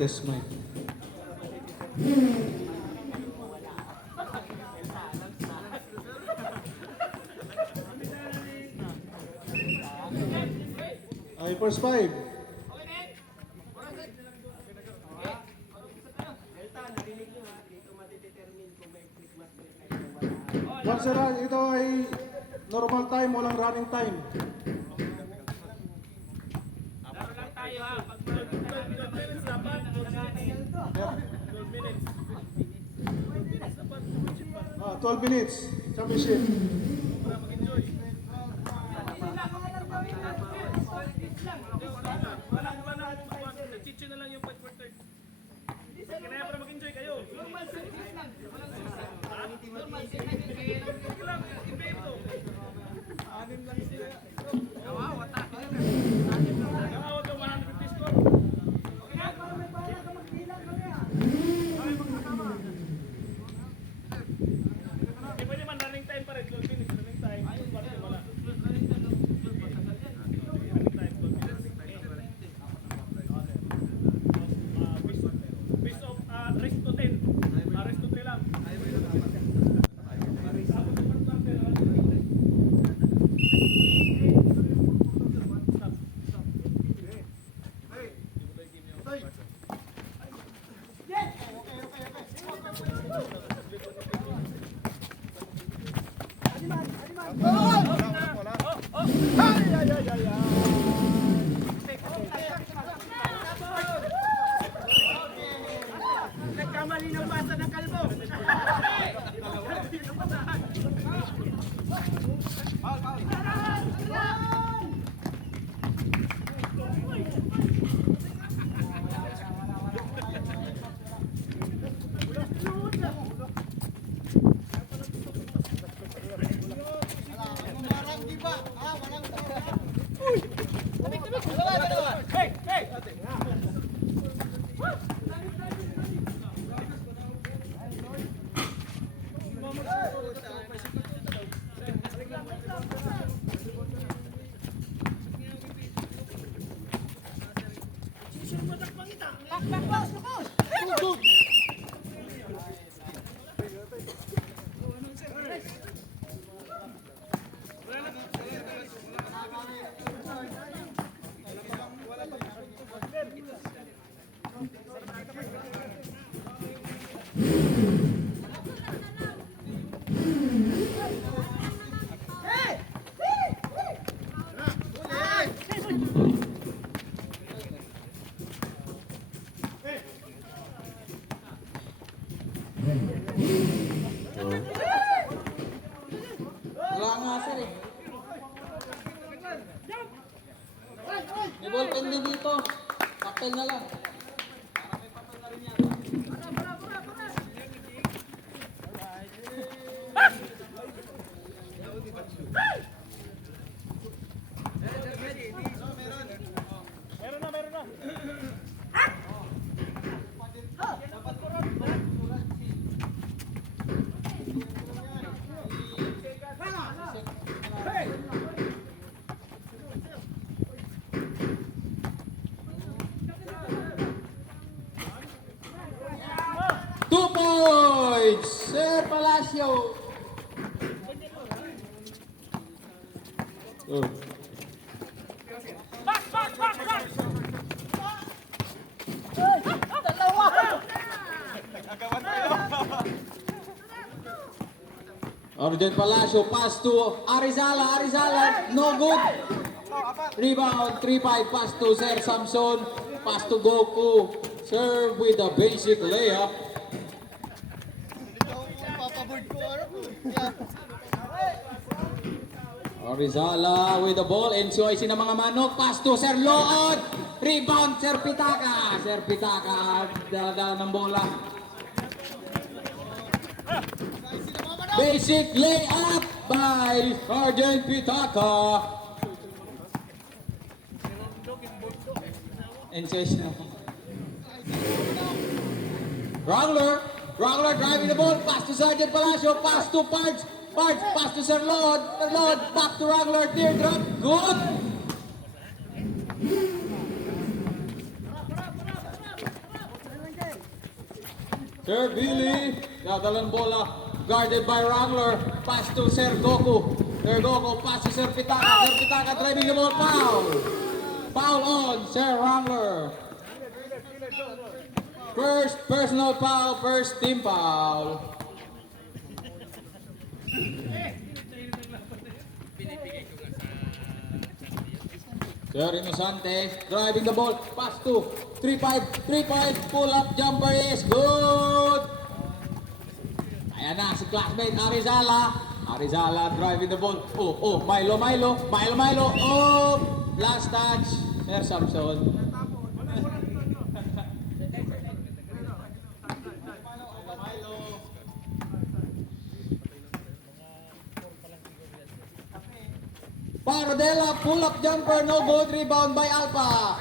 Test mic. Okay, first five. Once ito ay normal time, walang running time. Laro lang tayo ha. Pag 12 minutes dapat. 12 minutes. 12 minutes. Championship. Para mag-enjoy. Walang nag-teach na lang yung 5 for 30. Kaya para mag-enjoy kayo. Normal service lang. Normal service lang. Invento. Anim lang sila. Kawawa ta. Kawawa ka 150 score. Para may bala ka magbilang kami ha. Ay magkakama. Hindi pwede man running time pa rin. 12 minutes running time. Wala. Running time. Rest to 10. Rest to 3 lang. Nagkamali ng basa ng kalbo. Hey! Hey! Wala nga sir eh. May ballpen din dito. Papel na lang. Meron na. Two points! Sir Palacio. Oh. Arjen Palacio, pass to Arizala. Arizala, no good. Rebound, 3-5, pass to Sir Samson. Pass to Goku. Serve with a basic layup. Arizala with the ball. NCOIC ng mga manok. Pass to Sir Lood. Rebound, Sir Pitaka. Sir Pitaka, dala-dala ng bola. Basic layup by Sergeant Pitaka. NCOIC na. Wrangler driving the ball. Pass to Sergeant Palacio. Pass to Pards. Pass to Sir Lord. Back to Wrangler. Teardrop. Good. Sir Billy. Dadalang bola. Guarded by Wrangler. Pass to Sir Goku. Sir Goku. Pass to Sir Pitaka. Sir Pitaka driving the ball. Foul. Foul on Sir Wrangler. First personal foul, first team foul. Sir Inosante driving the ball, pass to 3-5, pull up jumper is good. Ayan na si classmate Arizala driving the ball. Oh, Milo. Oh, last touch, Sir Samson. Paradela, pull-up jumper, no good, rebound by Alpha.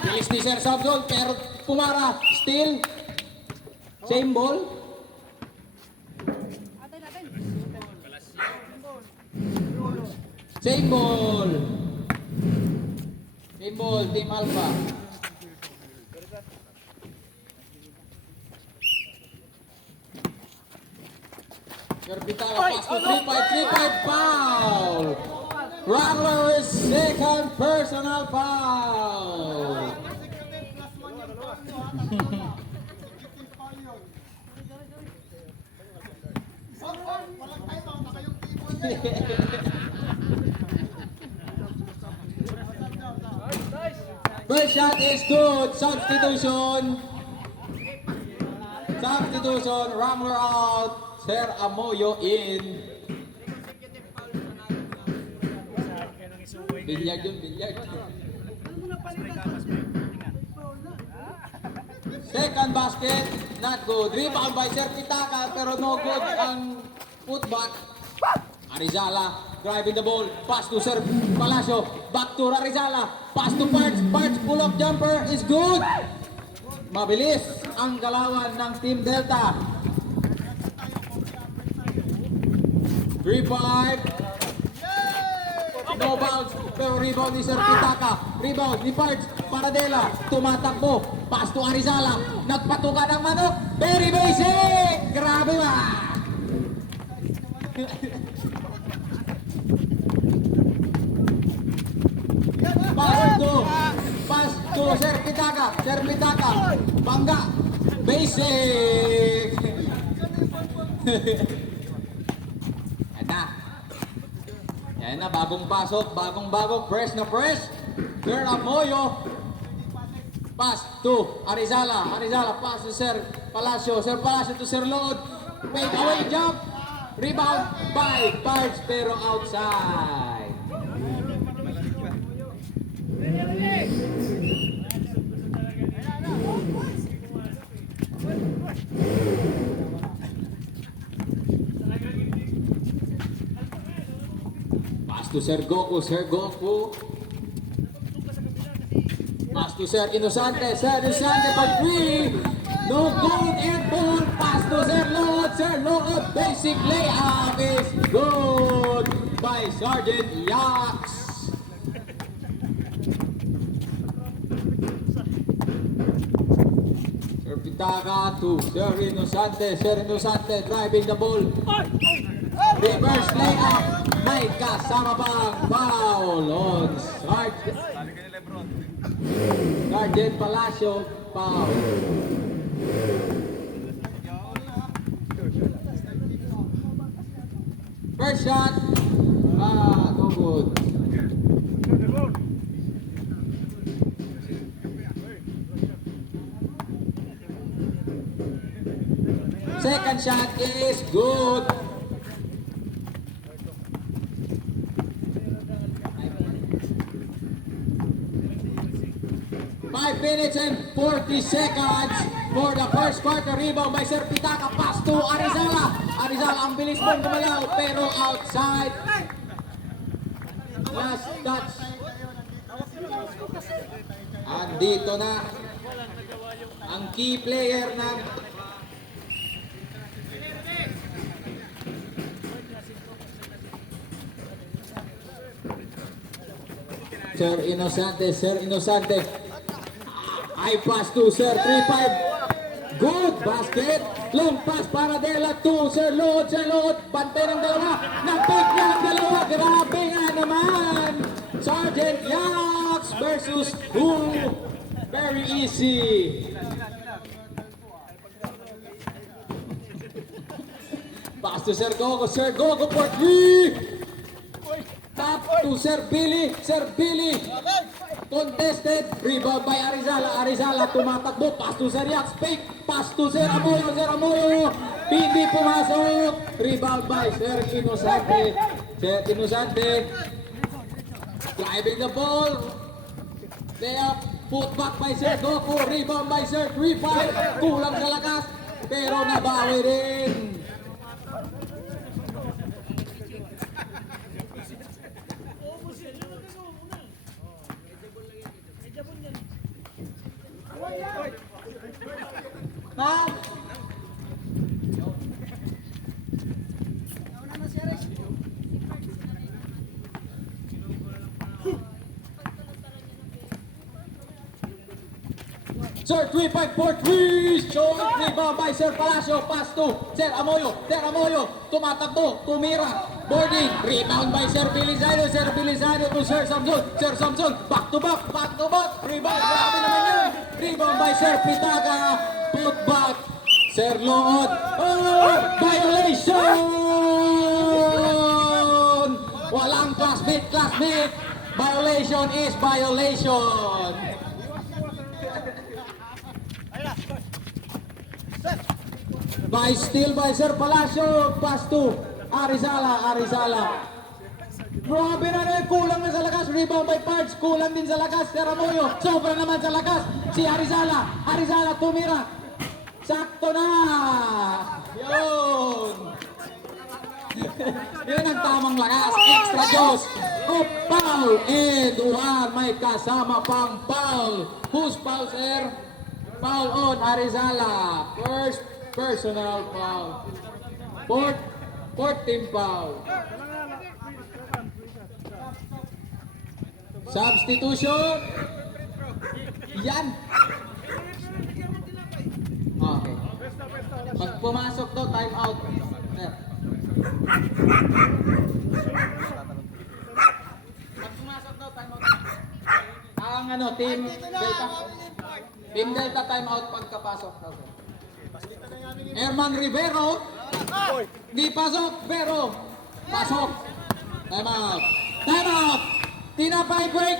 Bilis ni Sir Samson, pero Pumara, still, same ball. Same ball, Team Alpha. Pitaka pass to 3-5 foul. Wrangler is second personal foul. First shot is good. Substitution. Wrangler out. Sir Amoyo in. Bilyag. Second basket, not good. Rebound by Sir Pitaka, pero no good ang putback. Arizala driving the ball. Pass to Sir Palacio. Back to Arizala. Pass to Pards. Pull-up jumper is good. Mabilis ang galawan ng Team Delta. 3-5. No bounce. Pero rebound ni Sir Pitaka. Rebound ni Pards. Paradela. Tumatakbo. Pass to Arizala. Nagpatuka ng manok. Very basic. Grabe ba? Pass to Sir Pitaka. Bangga. Basic. Yan na, bagong pasok, bagong fresh na fresh. Sir Amoyo. Pass to Arizala. Arizala pass to Sir Palacio. Sir Palacio to Sir Load. Fade away jump. Rebound by Pards pero outside. Pass to Sir Goku. Sir Goku. Pass to Sir Inosante. Sir Inosante for 3. No good and ball. Pass to Sir Load. Sir Load. Basic layup is good by Sergeant Yax. Sir Pitaka to Sir Inosante. Sir Inosante driving the ball. Reverse layup. May kasama pang foul on Sergeant Palacio, foul. First shot, no good. Second shot is good. 5 minutes and 40 seconds for the first quarter. Rebound by Sir Pitaka. Pass to Arizala. Arizala ang bilis mong gumalaw pero outside. Last touch. Andito na ang key player ng Sir Inosante. Sir Inosante. I pass to Sir 3-5. Good basket. Long pass para Dela to Sir Load. Sir Load. Bantay ng dalawa. Nag-pick niya ang dalawa. Grabe nga naman. Sergeant Yax versus who? Very easy. Pass to Sir Gogo. Sir Gogo for 3. Tap to Sir Billy. Sir Billy. Contested. Rebound by Arizala. Arizala tumatakbo. Pass to Sir Yax. Fake. Pass to Sir Amoyo. Sir Amoyo. Hindi pumasok. Rebound by Sir Inosante. Sir Inosante. Driving the ball. Layup. Put back by Sir Goku. Rebound by Sir 3-5. Kulang sa lakas. Pero nabawi rin. Ma'am! Sir 3-5-4-3. Short rebound by Sir Palacio. Pass to Sir Amoyo. Sir Amoyo. Tumatakbo. Tumira. Boarding. Rebound by Sir Belisario. Sir Belisario to Sir Samson. Sir Samson. Back to back. Back to back. Rebound. Grabe naman yun. Rebound by Sir Pitaka. Put back. Sir Lood. Oh! Violation! Walang classmate. Classmate. Violation is violation. By steal by Sir Palacio. Pass to Arizala. Arizala. Grabe na rin. Kulang na sa lakas. Rebound by Pards. Kulang din sa lakas. Sir Amoyo. Sobra naman sa lakas. Si Arizala. Arizala tumira. Sakto na. Yun. Yun ang tamang lakas. Extra dose of foul. And one. May kasama pang foul. Who's foul, sir? Foul on Arizala. First personal foul. Fourth team foul. Substitution. Yan. Okay. Pag pumasok to, time out. Pag pumasok to, time out. Ang Team Delta. Team Delta time out pagkapasok. Herman Rivero. Di pasok, pero pasok. Time out. Time out. Tinapay break.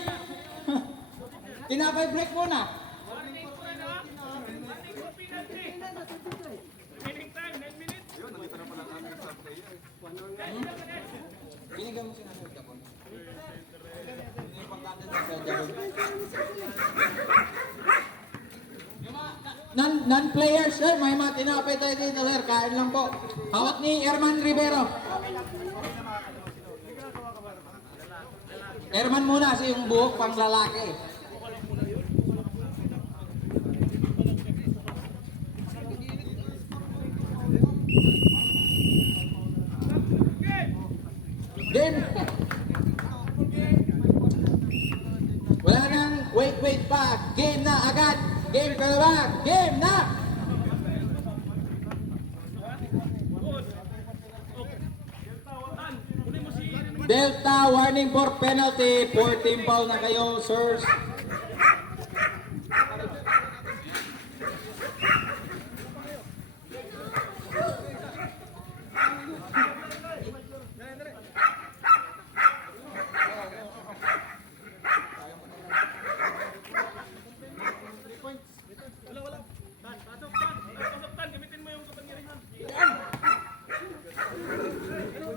Tinapay break muna. Warning po na, ha? Warning po penalty. Remaining time, 9 minutes. Binigyan mo si Nasir Kapon. Yung importante sa Jabon. Non-players, sir. May mga tinapay tayo dito, sir. Kain lang po. Hawak ni Herman Rivero. Herman muna kasi yung buhok pang lalaki. Game! Wala nang wait pa. Game na agad. Game ka na ba? Game na! Delta warning for penalty. 14 foul na kayo, sirs.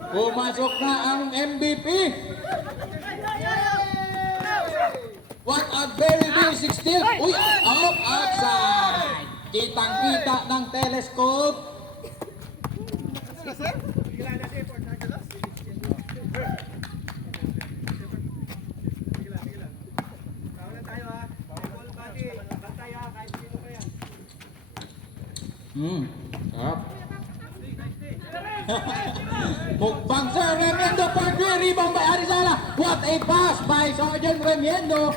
Pumasok na ang MVP. What a very basic steal. Uy, outside. Kitang-kita ng telescope. Sarap. Mukbang Sir Remiendo for 3, rebound by Arizala. What a pass by Sergeant Remiendo.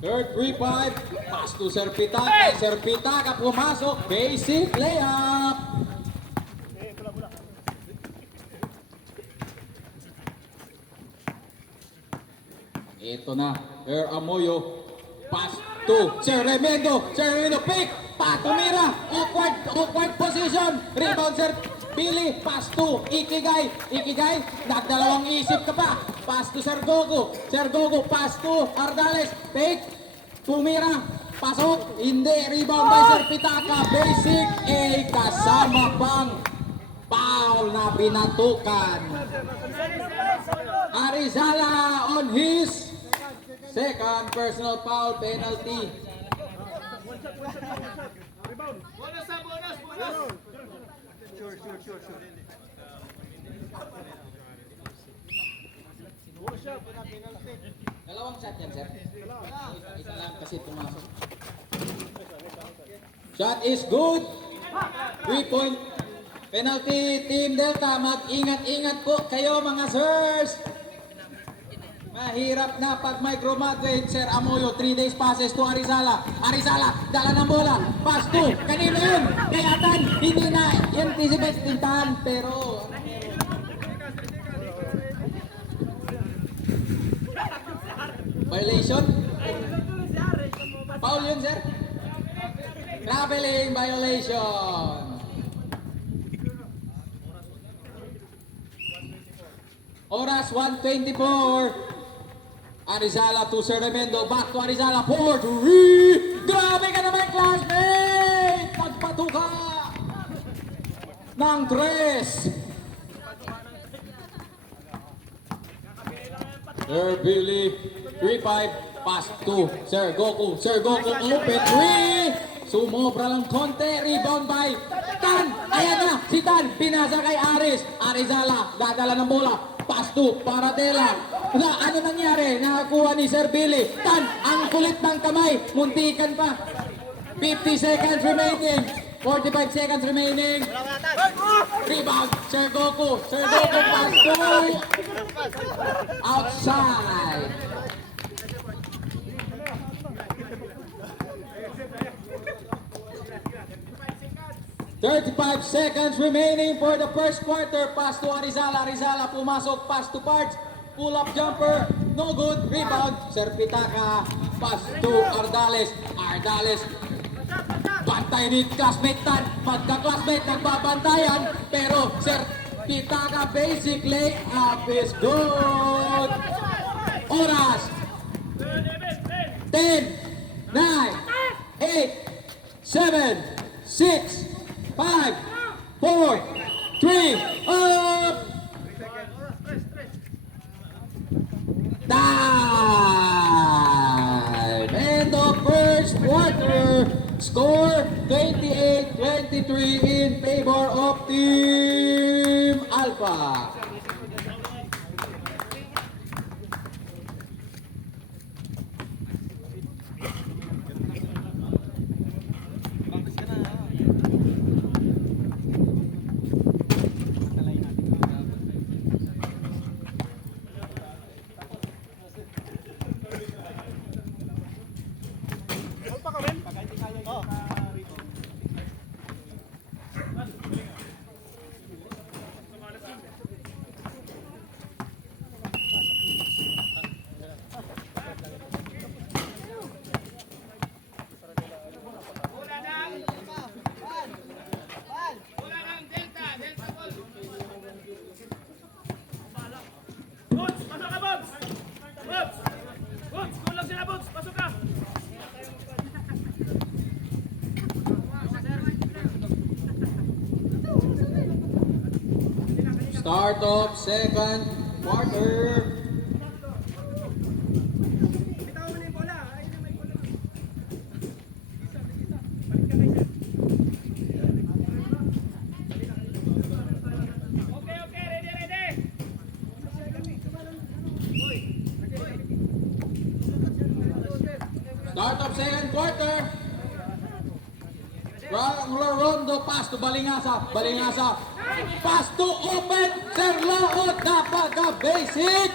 Third 3-5. Pass to Sir Pitaka. Sir Pitaka pumasok. Basic layup. Ito na. Sir Amoyo. Pass to Sir Remiendo. Sir Remiendo pick. Tumira. Awkward position. Rebound Sir Billy. Pass to Ikigay. Ikigay. Nagdalawang isip ka pa. Pass to Sir Gogo. Sir Gogo. Pass to Ardales. Pick. Tumira. Pasok. Hindi. Rebound by Sir Pitaka. Basic A. Kasama pang foul na pinatukan. Arizala on his second personal foul penalty. Dalawang shot yan, sir. Isa lang kasi pumasok. Shot is good. 3-point penalty, Team Delta. Mag-ingat-ingat po kayo mga sirs. Mahirap na pag micro-moderate, Sir Amoyo. 3 days passes to Arizala. Arizala, dala ng bola. Pass to. Kanino yun? Kayatan. Hindi na anticipate tintahan. Pero... violation? Foul yun, sir? Traveling violation. Oras 1:24. Arizala to Sir Remiendo. Back to Arizala. 4-3. Grabe ka naman, classmate! Nagpatuka ng 3. Sir Billy. 3-5. Pass to Sir Goku. Sir Goku open 3. Sumobra lang konti. Rebound by Tan. Ayan na. Si Tan. Pinasa kay Aris. Arizala. Dadala ng bola. Pass to Paradela. Ano nangyari? Nakakuha ni Sir Billy. Tan, ang kulit ng kamay. Muntikan pa. 50 seconds remaining. 45 seconds remaining. Rebound. Sir Goku. Sir Goku pass to outside. "35 seconds remaining for the first quarter. Pass to Arizala. Arizala pumasok. Pass to Pards. Pull up jumper. No good. Rebound. Sir Pitaka. Pass to Ardales. Ardales. Bantay ni classmate Tan. Magka-classmate nagbabantayan. Pero Sir Pitaka basically up is good. 7, 6, 5, 4, 3, up! Time! End of first quarter. Score 28-23 in favor of Team Alpha. Boots, pasok ka, Boots! Boots! Boots, kulang sila, Boots! Pasok ka! Start of second quarter. Okay, okay, ready, ready! Start of second quarter. Rondo pass to Balingasa. Balingasa. Pass to open. Serlaot. Napaka-basic.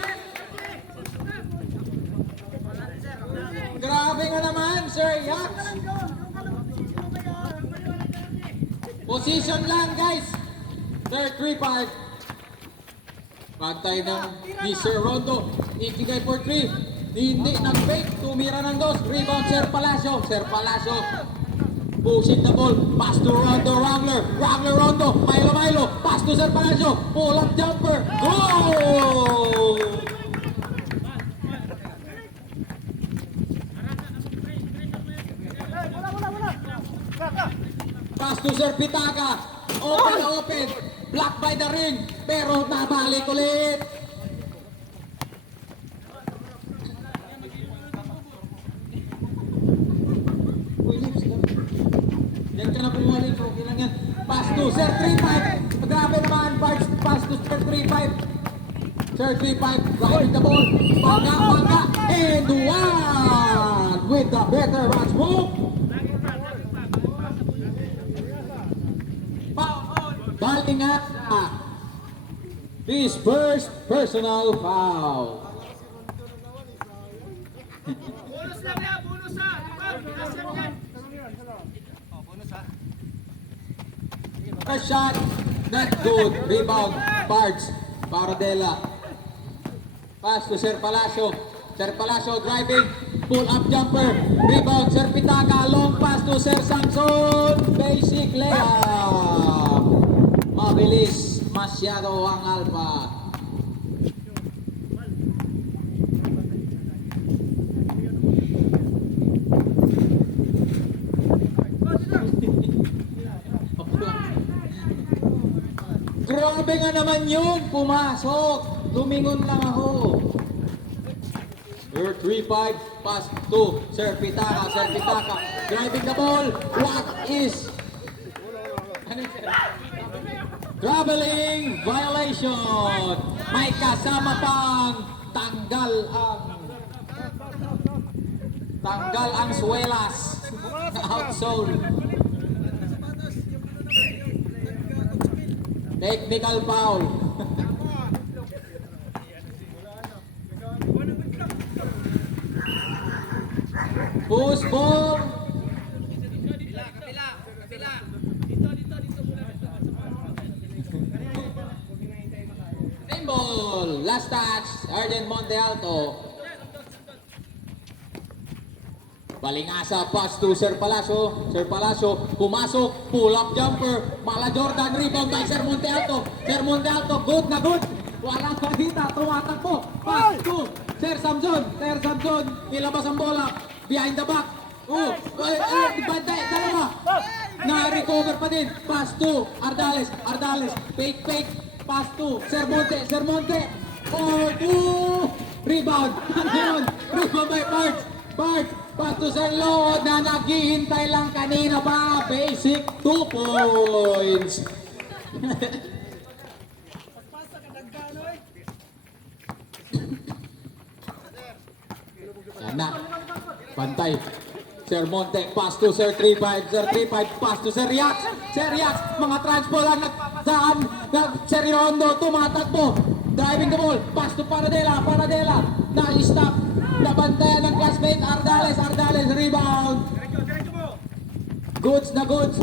Grabe nga naman, Sir Yax. Position lang, guys. Sir, 3-5. Pagtay ng ni Sir Rondo. Ikigay for 3. Hindi nag-fake. Tumira ng 2. Rebound, Sir Palacio. Sir Palacio. Pushing the ball. Pass to Rondo. Wrangler. Wrangler, Rondo. Milo. Pass to Sir Palacio. Pull-up jumper. Goal! Pass to Sir Pitaka. Open. Block by the ring. Pero nabalik ulit. Uy, Lips, yan ka na bumalik. Okay lang yan. Pass to Sir 3-5. Grabe naman. Pass to Sir 3-5. Sir 3-5. Driving the ball. Bangga. And one. With the better match move. Balingasa. His first personal foul. Bonus lang yan, bonus ha! Asyan yan! First shot, not good. Rebound, Pards, Paradela. Pass to Sir Palacio. Sir Palacio driving, pull up jumper. Rebound, Sir Pitaka. Long pass to Sir Samson. Basic layup. Mabilis masyado ang Alpha. Grabe nga naman yun, pumasok. Lumingon lang ako. Your 3-5 pass to Sir Pitaka. Sir Pitaka driving the ball. What is? Ano yun, sir? Traveling violation. May kasama pang tanggal ang swelas. Outsole. Technical foul. Push ball. Same ball. Last touch. Arden Monte Alto. Balingasa pass to Sir Palacio. Sir Palacio pumasok. Pull up jumper. Mala Jordan. Rebound by Sir Monte Alto. Sir Monte Alto. Good na good. Walang makita. Tumatakbo. Pass to Sir Samson. Sir Samson. Nilabas ang bola. Behind the back. Bantay, dalawa. Na-recover pa din. Pass to Ardales. Ardales, fake. Pass to Sermonte. Rebound. Ano yun? Rebound by Parts. Pass to Sir Lood na naghihintay lang kanina pa. Basic 2 points. Yan na. Bantay. Sir Monte, pass to Sir 3-5. Sir 3-5, pass to Sir Riax. Mga transpo lang nagdaan. Sir Rondo, tumatakbo. Driving the ball, pass to Paradela. Na-stop. Nabantayan ng classmate Ardales, rebound. Goods,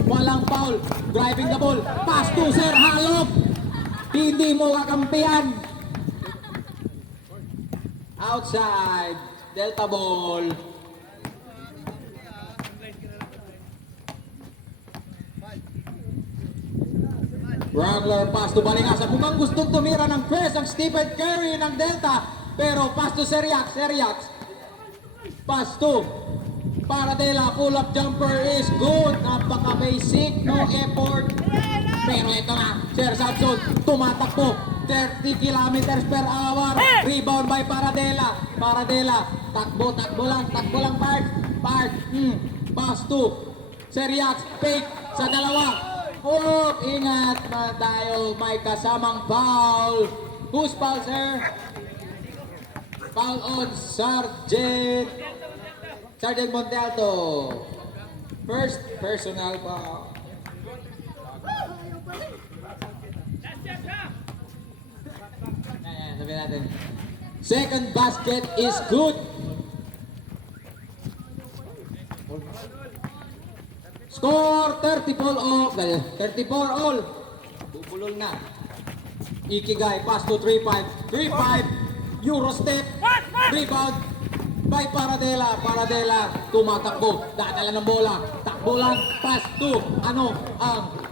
walang foul. Driving the ball, pass to Sir Halop. Hindi mo kakampihan. Outside, Delta ball. Wrangler, pass to Balingasa. Mukhang gustong tumira ng press ang Stephen Curry ng Delta. Pero pass to Seriax. Pass to Paradela. Pull-up jumper is good. Napaka-basic. No effort. Pero ito na. Sir Samson tumatakbo. 30 kilometers per hour. Rebound by Paradela. Takbo lang. Part. Pass to Seriax. Fake sa dalawa. Ingat na tayo, may kasamang foul. Who's foul, sir? Foul on Sergeant Montalto. First personal foul. Ayan, sabihin natin. Second basket is good. Score 34 all. Bubulol na. Ikigay, pass to 3-5. Eurostep. Rebound by Paradela. Tumatakbo. Dadala ng bola. Takbo lang. Pass to ang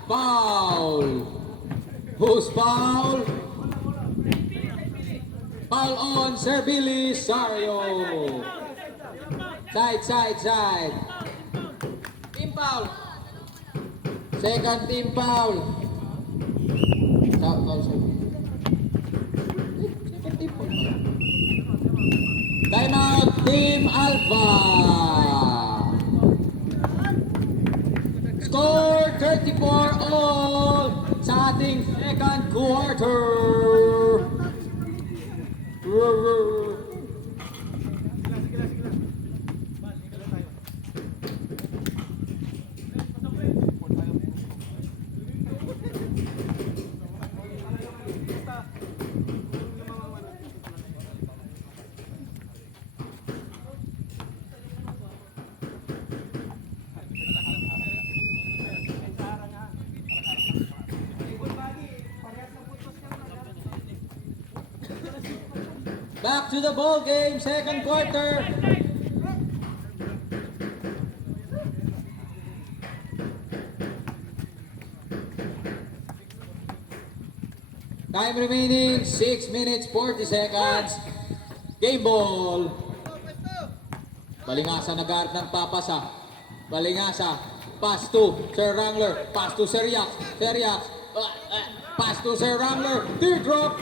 foul. Who's foul? Foul on Sir Billy Sario. Side. Foul. Second team foul. Time out, Team Alpha. Score 34 all sa ating second quarter. Back to the ball game, second quarter. Time remaining, 6 minutes, 40 seconds. Game ball. Balingasa nag-guard ng papasa. Balingasa, pass to Sir Wrangler, pass to Sir Yax. Pass to Sir Wrangler, teardrop.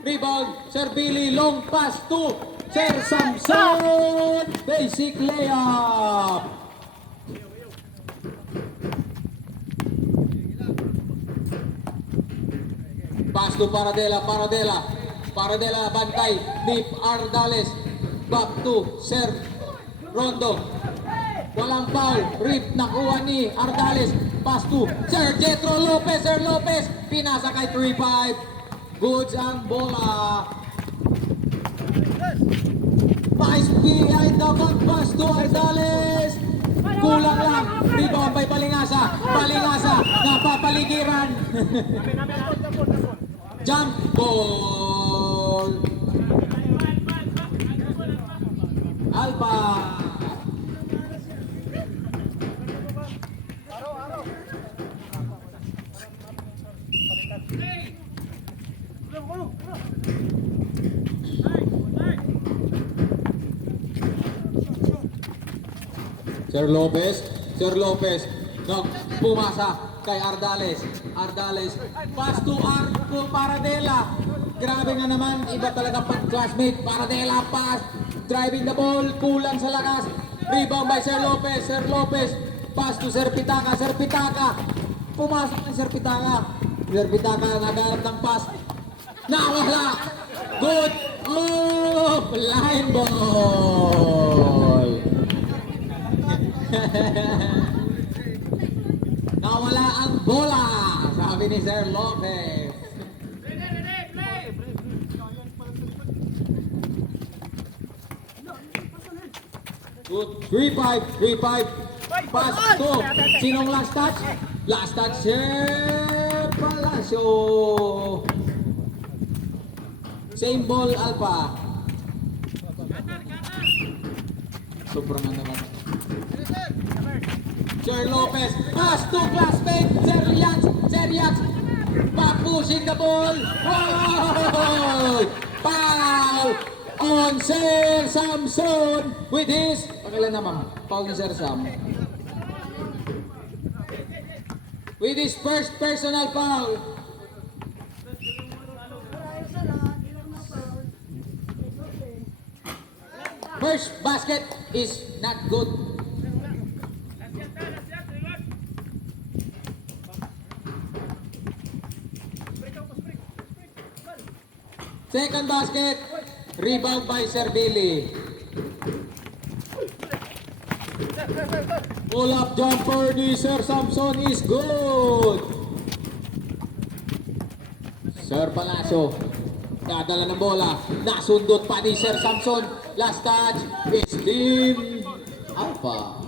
Rebound, Sir Billy, long pass to Sir Samson. Basic layup. Pass to Paradela. Paradela, bantay. Deep Ardales. Back to Sir Rondo. Walang foul. Rip, nakuha ni Ardales. Pass to Sir Jetro Lopez. Sir Lopez, pinasa kay 3-5. Goods ang bola. Vice behind the back pass to Ardales. Kulang lang. Rebound by Balingasa. Napapaligiran. Jump ball. Alpha. Sir Lopez, pumasa kay Ardales. Ardales, pass to Arco Paradela. Grabe nga naman, iba talaga pag classmate. Paradela, pass, driving the ball, kulang sa lakas. Rebound by Sir Lopez, pass to Sir Pitaka. Pumasok ng Sir Pitaka nagharap ng pass. Nawala! Good! Oh! Line ball! Nawala ang bola! Sabi ni Sir Lopez. Good. 3-5. Pass to. Sinong last touch? Last touch, Sir Palacio. Same ball, Alpha. Sobrang ano naman. Sir Lopez, pass to classmate, Sir Yax, back pushing the ball. Wow! Foul on Sir Samson with his, pakilan naman, foul ni Sir Sam. With his first personal foul. First basket is not good. Second basket, rebound by Sir Billy. Pull-up jumper ni Sir Samson is good. Sir Palacio, dadala ng bola. Nasundot pa ni Sir Samson. Last touch is Team Alpha.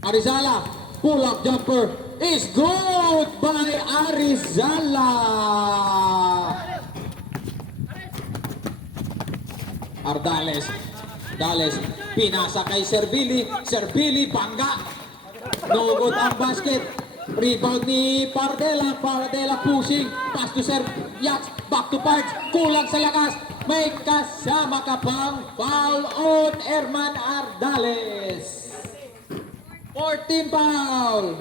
Arizala, pull-up jumper is good by Arizala. Ardales, pinasa kay Sir Billy. Sir Billy, bangga. No good ang basket. Rebound ni Paradela pushing. Pass to Sir Yax, back to Parks. Kulang sa lakas. May kasama ka pang foul on Herman Ardales. 14 foul.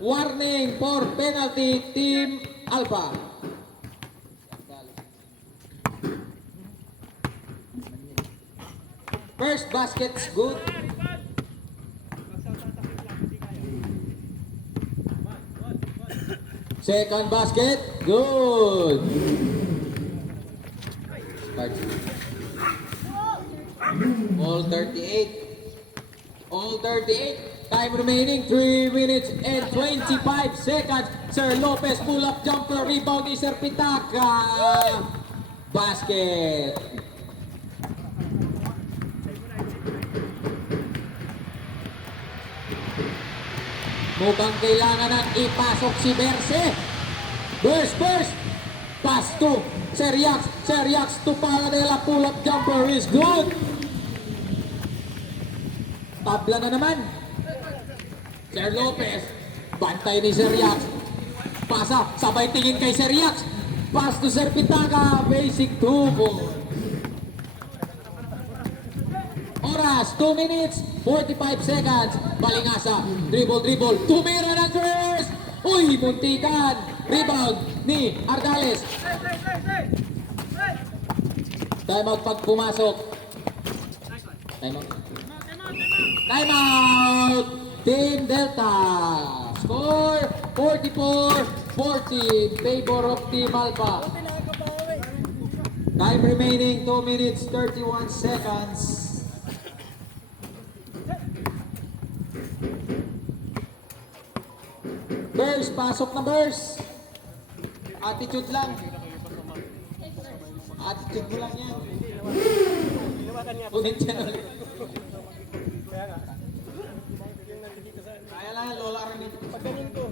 Warning for penalty, Team Alpha. First basket's good. Second basket, good. All 38. Time remaining 3 minutes and 25 seconds. Sir Lopez, pull-up jumper, rebound ni Sir Pitaka. Basket. Mukhang kailangan nang ipasok si Berse. Burst. Pass to Sir Yax to Paradela, pull-up jumper is good. Tabla na naman. Sir Lopez, bantay ni Sir Yax. Pasa, sabay tingin kay Sir Yax. Pass to Sir Pitaka, basic 2 ball. Oras, 2 minutes, 45 seconds. Balingasa, dribble. Tumira ng first. Uy, muntikan. Rebound ni Ardales. Time out pag pumasok. Time out. Team Delta. Score 44-40. Favor of Team Alpha. Time remaining 2 minutes 31 seconds. Burst, pasok na burst. Attitude lang. Attitude mo lang yan. Ulit yan ulit. Kaya lang, lola rin ito. Pag ganyan ko.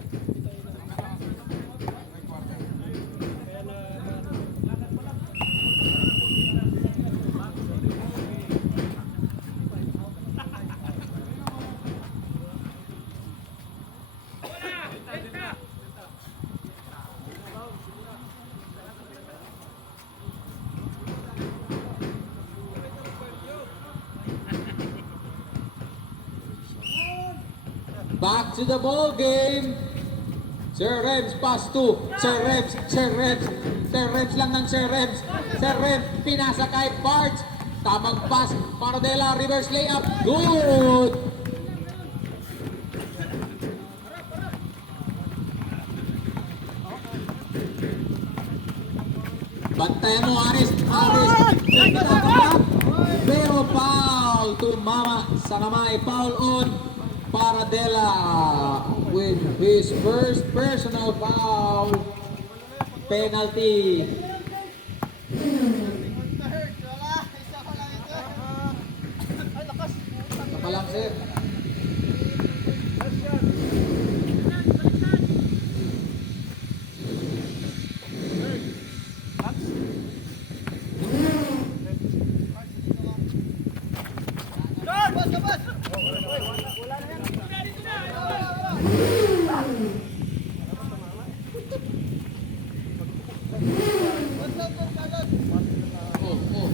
Back to the ball game. Sir Rems, pass to Sir Rems, Sir Rems. Sir Rems lang ng Sir Rems. Sir Rems, pinasa kay Parts. Tamang pass, Paradela, reverse layup. Good! Bantayan mo, Aris. Aris, nagtatanggap. Pero foul to Mama Sanamay. Foul on Paradela with his first personal foul. Penalty. Kapalang, sir.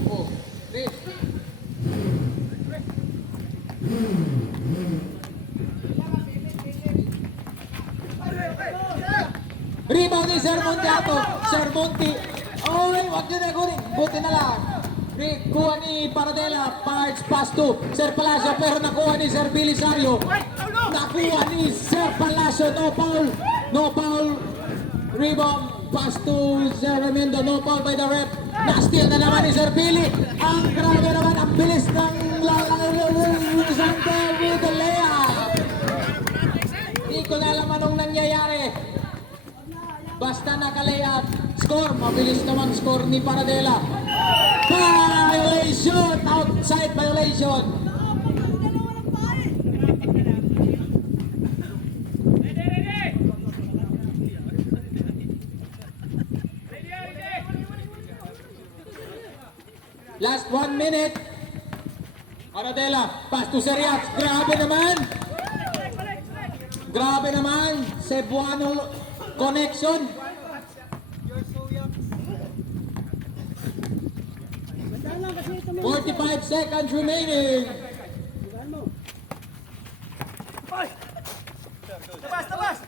Oh. Chris. Rebound ni Sir Montiato. Sir Monti. Oy, wag nyo na kunin. Buti na lang. Kuha ni Paradela. Parts pass to Sir Palacio. Pero nakuha ni Sir Belisario. Nakuha ni Sir Palacio. No foul. No foul. Rebound. Pass to Sir Remiendo. No foul by the ref. Na-steal na naman ni Sir Billy. Ang grabe naman. Ang bilis ng Sante with the layup. Hindi ko na alam anong nangyayari. Basta naka-layup. Score. Mabilis naman score ni Paradela. Violation! Outside violation! Last 1 minute. Paradela, pass to Seriax. Grabe naman! Grabe naman! Cebuano connection. 45 seconds remaining. Tabas!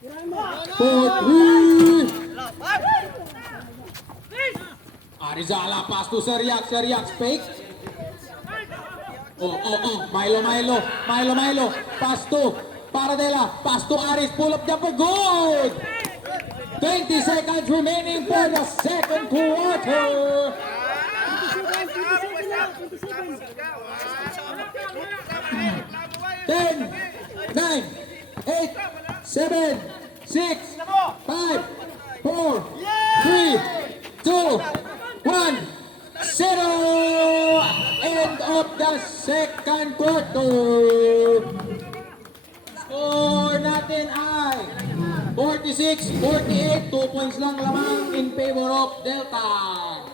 4-3. Arizala pass to Seriax. Seriax fake. Milo. Pass to Paradela. Pass to Aris. Pull up jumper. Good! 20 seconds remaining for the second quarter. 10, 9, 8, 7, 6, 5, 4, 3, 2, 1, 0. End of the second quarter. Score natin ay 46-48. 2 points lang lamang in favor of Delta.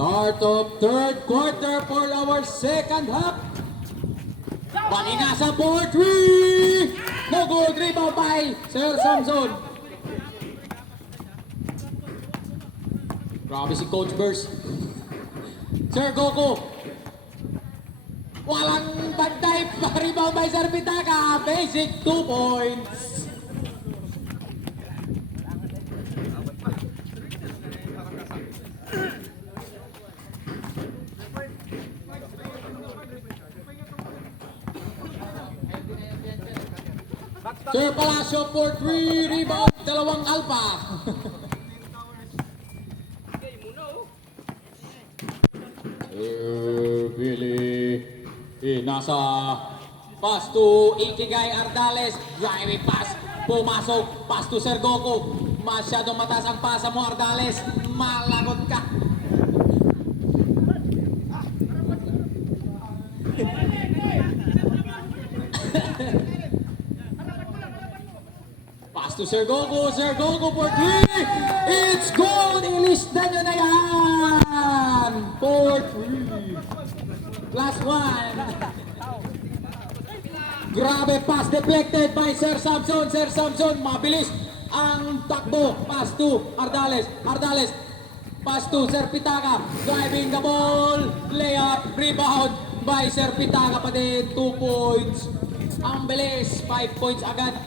Start of third quarter for our second half. Palinasa for 3. No good. Rebound by Sir Samson. Grabe si Coach Burst. Sir Goku. Walang bantay. Rebound by Sir Pitaka. Basic 2 points. Sir Palacio for 3. Rebound. Dalawang alpha. Billy. Nasa pass to Ikigay Ardales. Driving pass. Pumasok. Pass to Sir Goku. Masyadong mataas ang pasa mo, Ardales. Malagot ka. Pass to Sir Goku. Sir Goku for 3. It's gold. Ilista nyo na yan. For 3. Plus 1. Grabe pass deflected by Sir Samson. Sir Samson mabilis ang takbo. Pass to Ardales. Ardales. Pass to Sir Pitaka. Driving the ball. Layup. Rebound by Sir Pitaka pa din. 2 points. Ang bilis. 5 points agad.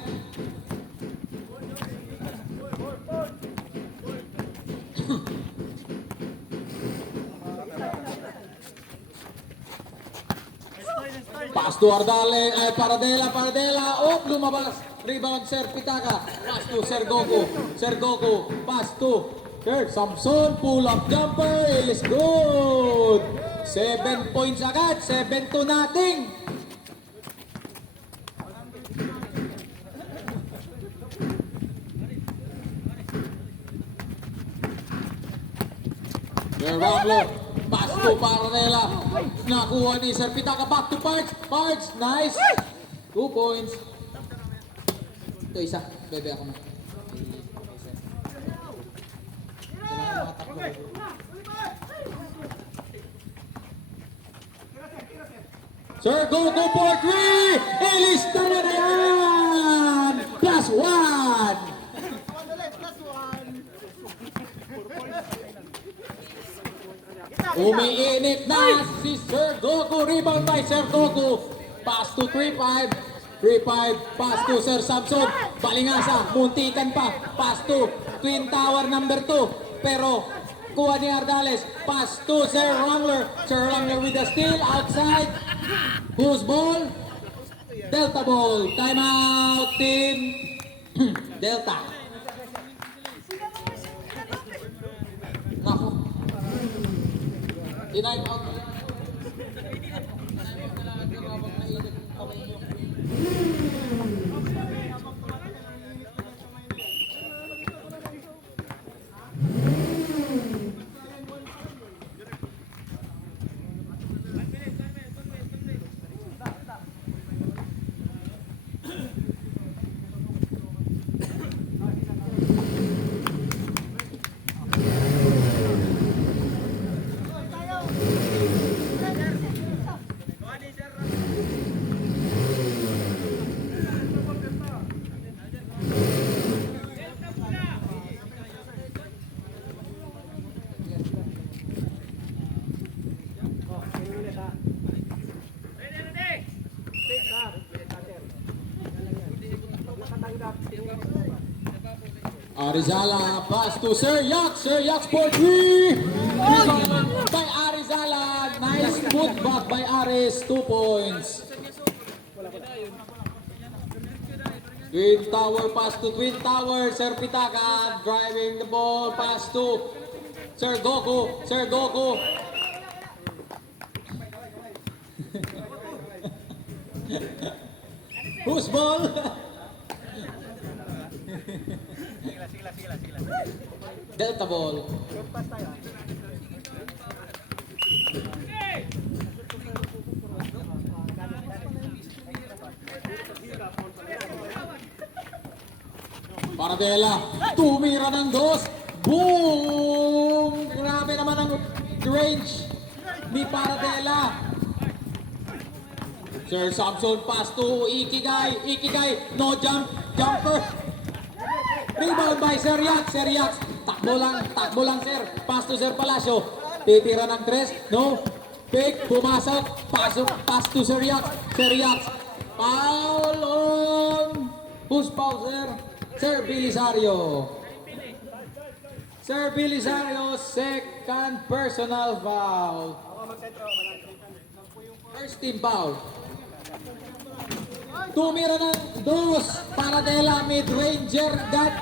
Pass to Ardales, Paradela, lumabas, rebound Sir Pitaka, pass to Sir Goku, pass to Sir Samson, pull up jumper, is good, 7 points agad, 7-0. Sir Ramlo, pass to Paradela. Nakuha ni Sir Pitaka, back to Pards, nice. 2 points. Ito isa, bebe ako na. Sir, go for 3! Ilista na na yan! Plus 1! Umiinit na si Sir Goku. Rebound by Sir Goku. Pass to 3-5. 3-5. Pass to Sir Samson. Balingasa. Muntikan pa. Pass to Twin Tower number 2. Pero kuha ni Ardales. Pass to Sir Wrangler. Sir Wrangler with the steal. Outside. Whose ball? Delta ball. Timeout team Delta. Naku. Denied out. Arizala pass to Sir Yax. Sir Yax for 3. Rebound by Arizala. Nice putback by Aris. 2 points. Twin Tower pass to Twin Tower. Sir Pitaka driving the ball. Pass to Sir Goku. Sir Goku. Whose ball? Delta ball. Paradela, tumira ng dos. Boom! Grabe naman ang range ni Paradela. Sir Samson pass to Ikigay. Ikigay, no jumper. Rebound by Sir Yax. Sir Yax, takbo lang Sir. Pass to Sir Palacio. Titira ng 3. No. Fake, pumasok, pasok, pass to Seriax. Seriax, foul on. Who's foul, sir? Sir Belisario. Sir Belisario, second personal foul. First team foul. Tumira ng dos para Dela mid-ranger that.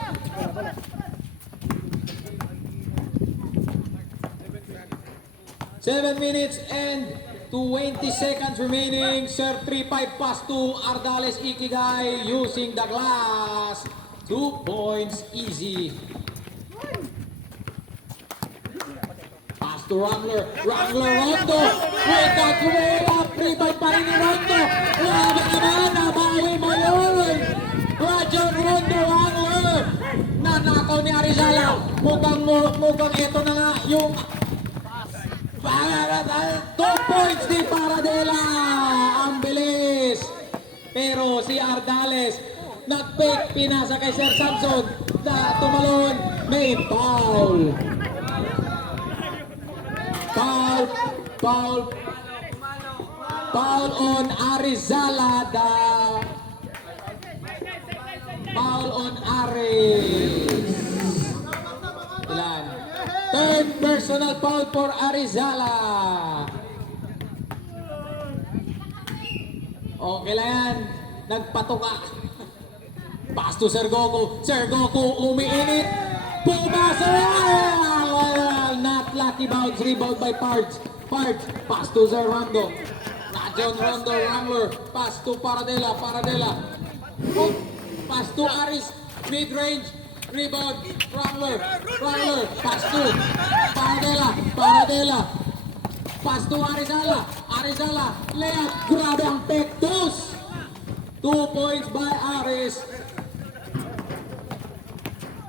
Seven minutes and 20 seconds remaining. Sir 3-5 pass to Ardales Ikigay using the glass. 2 points easy. Pass to Wrangler. Wrangler Rondo. Wait up, kumela. 3-5 pa rin ni Rondo. Laban naman. Nabawi mo yun. Rajon Rondo Wrangler. Nanakaw ni Arizala. Mukhang ito na nga yung 2 points ni Paradela. Ang bilis. Pero si Ardales nag-fake, pinasa kay Sir Samson na tumalon. May foul. Foul on Arizala. Foul on Aris. Ilan? Third personal foul for Arizala. Okay lang yan. Nagpatuka. Pass to Sir Goku. Sir Goku umiinit. Pumasok! Not lucky bounce. Rebound by Pards. Pards. Pass to Sir Rondo. Rajon Rondo Wrangler. Pass to Paradela. Paradela. Oh, pass to Aris. Mid-range. Rebound. Wrangler. Wrangler. Pass to Paradela. Paradela. Pass to Arizala. Arizala. Layup. Grabe ang pektus. 2 points by Aris.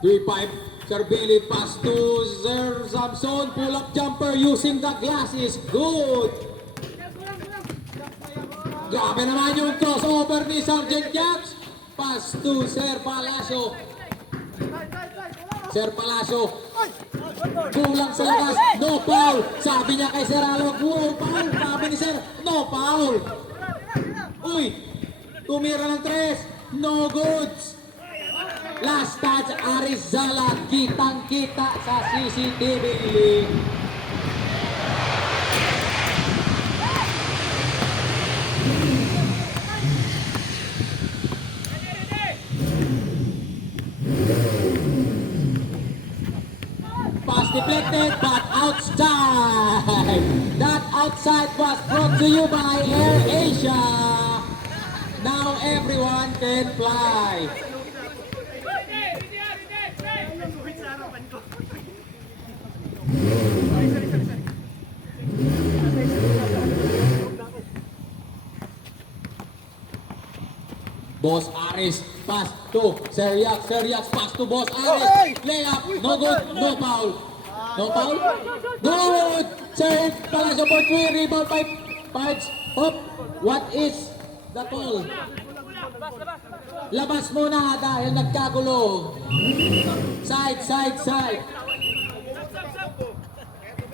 3-5. Sir Billy pass to Sir Samson. Pull up jumper using the glasses. Good. Grabe naman yung crossover ni Sergeant Jax. Pass to Sir Palacio. Sir Palacio. Kulang sa labas. No foul. Sabi niya kay Sir Alok. Wow, foul. Sabi ni Sir. No foul. Uy. Tumira ng 3. No goods. Last touch, Arizala, kitang-kita sa CCTV. Pass deflected, but outside. That outside was brought to you by Air Asia. Now everyone can fly. Boss Aris, pass to Seriax. Seriax, pass to Boss Aris. Layup, no good, no foul. No foul? Good! Save, Palacio for 3, rebound by Pards. Hop, what is the call? Labas muna dahil nagkagulo. Side, side, side.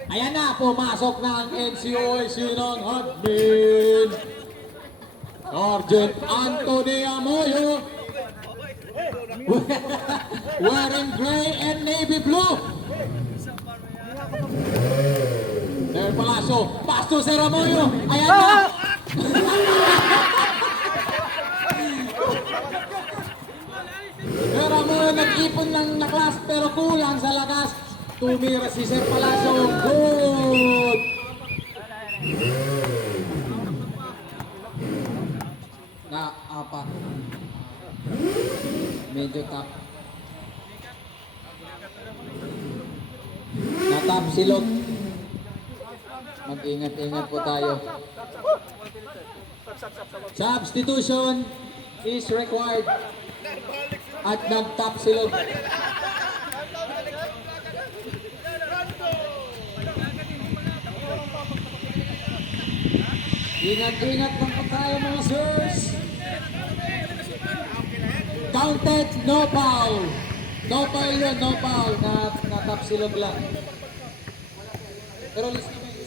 Ayan na, pumasok na ang NCOSU ng admin. Sergeant Anthony Amoyo. Wearing gray and navy blue. Sir Palacio, pass to Sir Amoyo. Ayan na. Sir Amoyo nag-ipon ng naklas pero kulang sa lakas. Tumira si Sir Palacio. Good. Na apat. Medyo top. Natap silog. Mag-ingat-ingat po tayo. Substitution is required. At nag-top silog. Ingat-ingat lang po tayo mga sirs. Counted, no foul. No foul yun, no foul. Na-top silog lang. Pero list na may.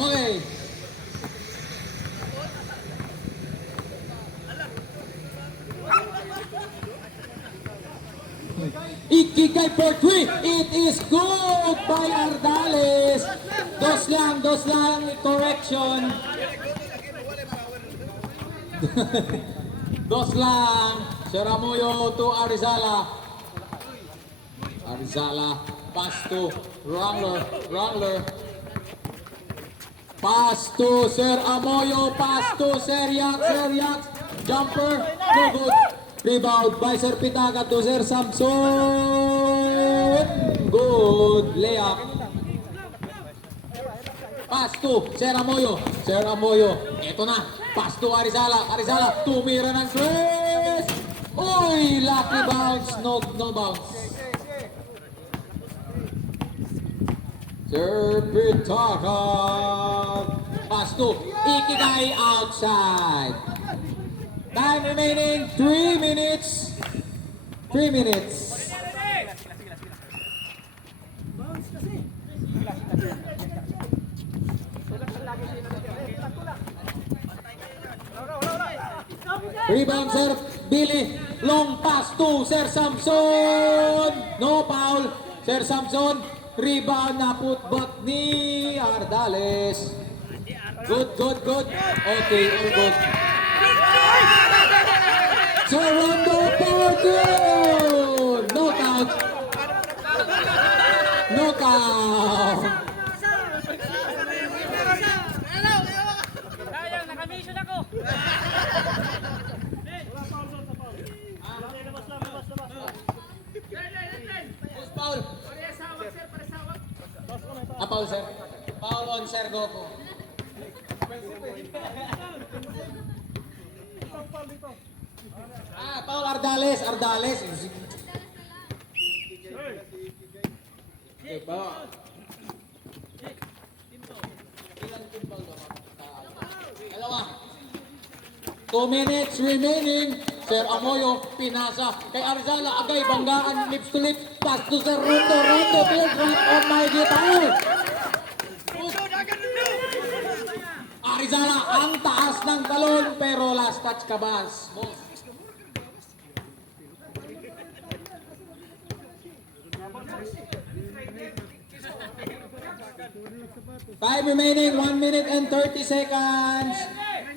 Okay. Ikigay for 3. It is good by Ardales. Dos lang, correction. Dos lang. Seramuyo to Arizala. Arizala. Pass to Wrangler. Pass to Sir Amoyo. Pass to Sir Yax. Jumper. No good. Rebound by Sir Pitaga to Sir Samson. Good. Layup. Pass to Sir Amoyo. Ito na. Pass to Arizala. Tumira ng tres. Uy! Lucky bounce. No bounce. Sir Pitaga. Pass to Ikigay outside. Time remaining 3 minutes. 3 minutes. Rebound Sir Billy. Long pass to Sir Samson. No foul. Sir Samson. Rebound na putback ni Ardales. Good. Okay, all good. Sir Rondo for good. No count. Sayang, naka-mission ako. Foul. Foul, sir. Foul on Sir Goku. Foul Ardales. Diba? Dalawa. 2 minutes remaining. Sir Amoyo, pinasa kay Arizala, agay, banggaan, lips to lips, pass to Sir Rondo, field right on my guitar. Arizala, ang taas ng talon, pero last touch ka ba? Time remaining, 1 minute and 30 seconds.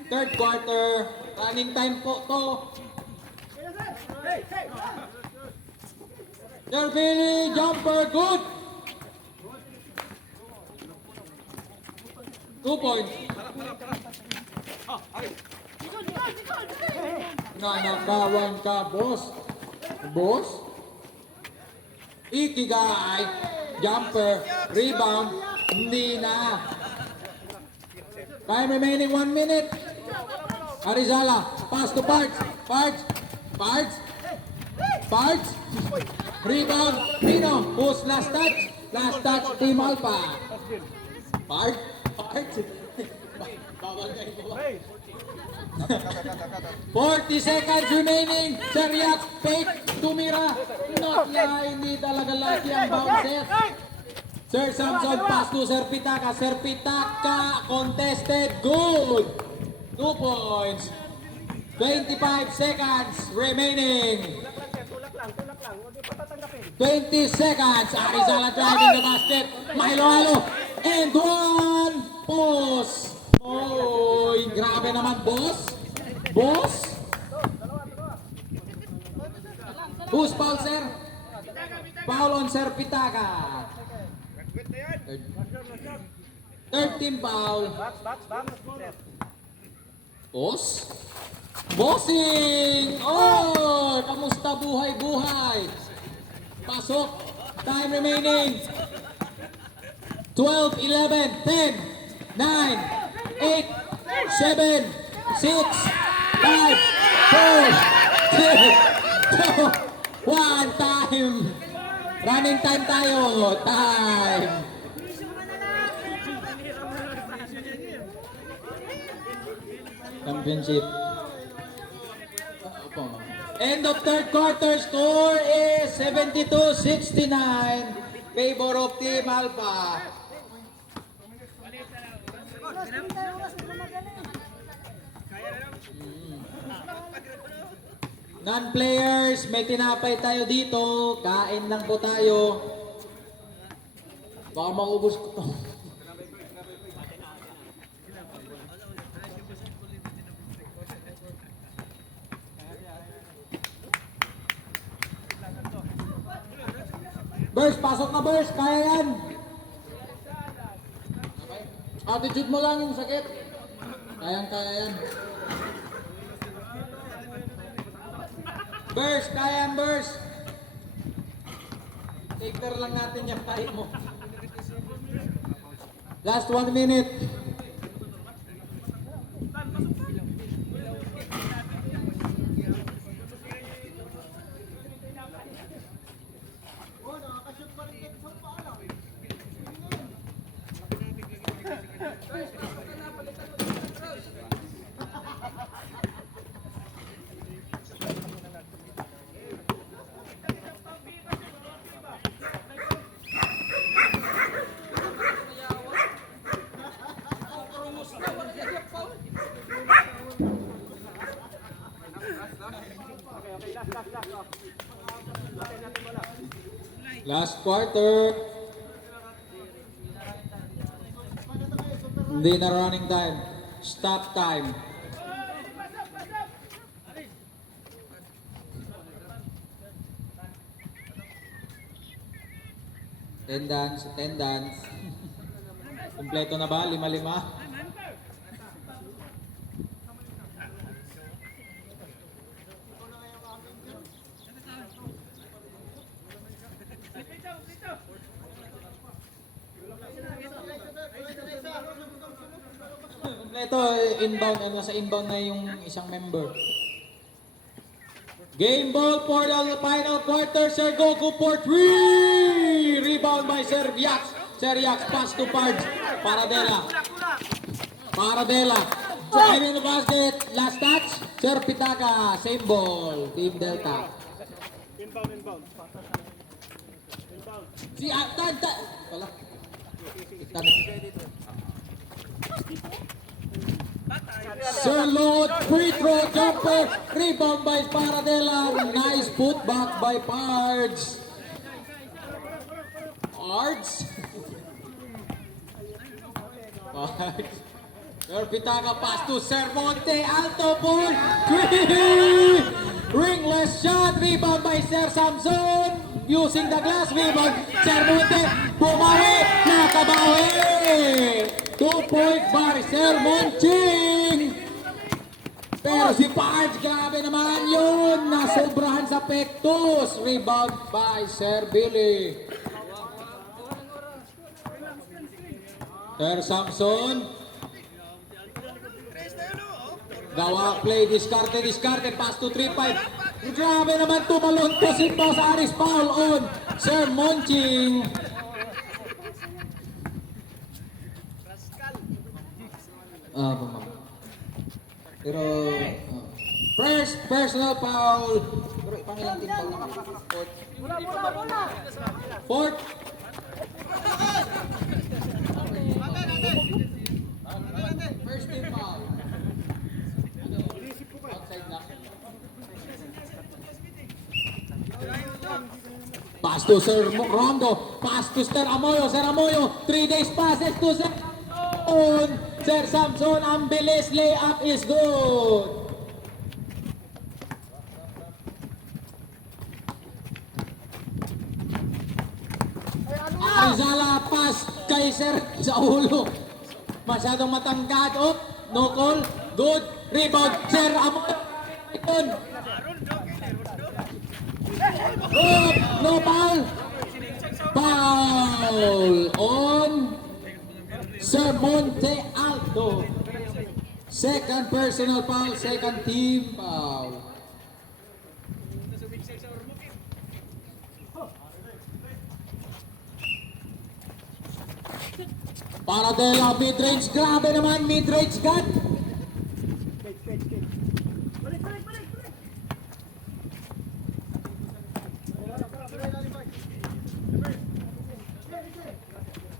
Third quarter, running time po to. Sir Billy, jumper, good. 2 points. Nanakawan ka, boss. Ikigay, jumper, rebound, hindi na. Time remaining 1 minute. Arizala, pass to Pards. Rebound, Pino. Who's last touch? Last touch, Team Alpha. Pards. Bawal kayo po. 40 seconds remaining. Seriak, fake, tumira. Not line, hindi talaga lucky ang bounces. Sir Samson, pass to Sir Pitaka. Contested, good. 2 points. 25 seconds remaining. 20 seconds. Arizala driving the basket. Mahilo-halo. And 1 post. Oy, grabe naman, boss. Who's foul, sir? Foul on Sir Pitaka. Third team foul. Bossing! Oh! Kamusta buhay? Pasok. Time remaining. 12, 11, 10, 9, 8, 7, 6, 5, 4, 3, 2, 1. Time. Running time tayo. Time. Championship. End of third quarter, score is 72-69. Favor of Team Alpha. Non-players, may tinapay tayo dito. Kain lang po tayo. Baka maubos ko to. Burst, pasok na Burst. Kaya yan. Attitude mo lang yung sakit. Kaya yan. Burst, kaya yan, Burst. Take care lang natin yung tayo mo. Last 1 minute. Last quarter. Hindi na running time. Stop time. Attendance. Kompleto na ba? 5-5? Kompleto, inbound, nasa inbound na yung isang member. Game ball for the final quarter. Sir Goku for 3. Rebound by Sir Yax. Sir Yax, pass to Pards. Paradela. Driving the basket. Last touch. Sir Pitaka. Same ball. Team Delta. Inbound. Si Tan. Wala. Tan. Sir Lord, free throw jumper, rebound by Paradela, nice putback by Pards. Sir Pitaka pass to Sir Monte, alto for 3! Ringless shot, rebound by Sir Samson, using the glass, rebound, Sir Monte, bumawi, nakabawi! 2-point by Sir Monching! Pero si Pards, grabe naman yun! Nasobrahan sa pektus! Rebound by Sir Billy. Sir Samson. Gawa play, diskarte, pass to 3-5. Grabe naman tumalon to si Boss Aris, foul on Sir Monching. Pero first personal foul. Pero ipangilang team foul na. Fourth. First team foul. Outside na. Pass to Sir Rondo. Pass to Sir Amoyo. 3 days passes to Sir Sir Samson, ang bilis, layup is good. Arizala pass kay Sir sa ulo. Masyadong matangkad. Oh, no call. Good. Rebound. Sir Amon. Oh, no foul. Foul on Sir Monte Alto. Second personal foul, second team foul. Paradela mid-range, grabe naman mid-range gun.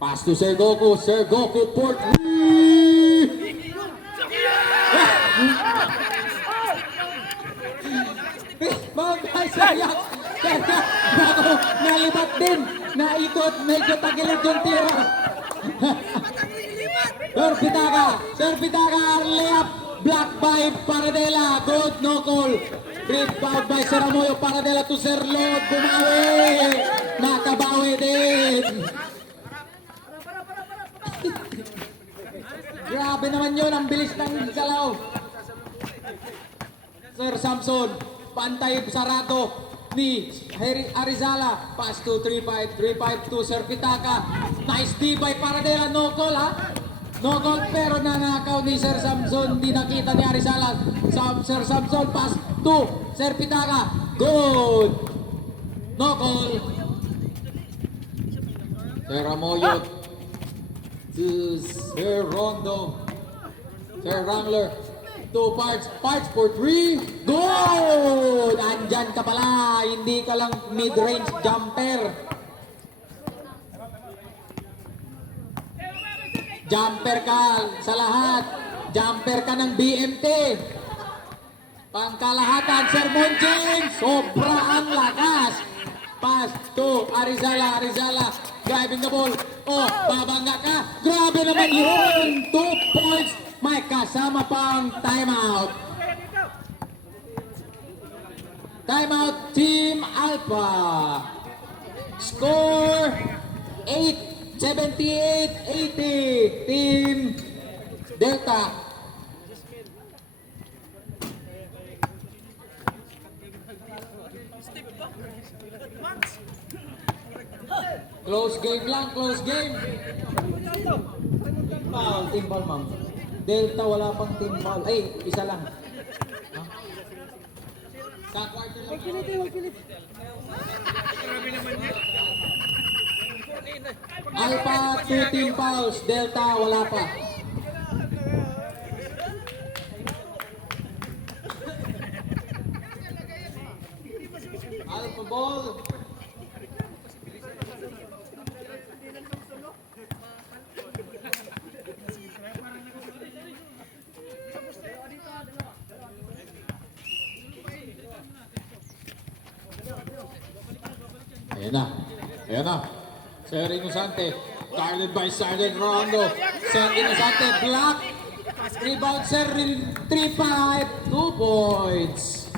Pass to Sir Goku for 3! Seryak! Seryak! Bago, nalibat din! Naikot, medyo tagilid yung tira. Sir Pitaka, layup, block by Paradela, good, no call. Rebound by Saramoyo, Paradela to Sir Lord, bumawi, nakabawi din. Grabe naman yun, ang bilis ng salaw. Sir Samson, pantay sarado ni Arizala, pass to 3-5 to Sir Pitaka. Nice D by Paradela, no call ha? No goal pero nanakaw ni Sir Samson, hindi nakita ni Arizala. Sir Samson, pass to Sir Pitaka. Good. No goal. Sir Amoyo to Sir Rondo. Sir Wrangler. 2 parts for 3. Good! Andyan ka pala, hindi ka lang mid-range jumper. Jumper ka sa lahat. Jumper ka ng BMT. Pangkalahatan, Sir Monjing. Sobra ang lakas. Pass to Arizala. Arizala driving the ball. Oh, babangga ka. Grabe naman yun. 2 points. May kasama pang timeout. Timeout, Team Alpha. Score 78-80. Team Delta. Close game lang, close game. Foul, team foul, ma'am. Delta wala pang team foul. Ay, isa lang. Huh? Sa quarter lang. Alpha, 2 team fouls. Delta, wala pa. Alpha ball. Ayan na. Ayan na. Sir Inosante. Guarded by Sergeant Rondo. Sir Inosante. Block. Rebound. Sir 3-5. 2 points.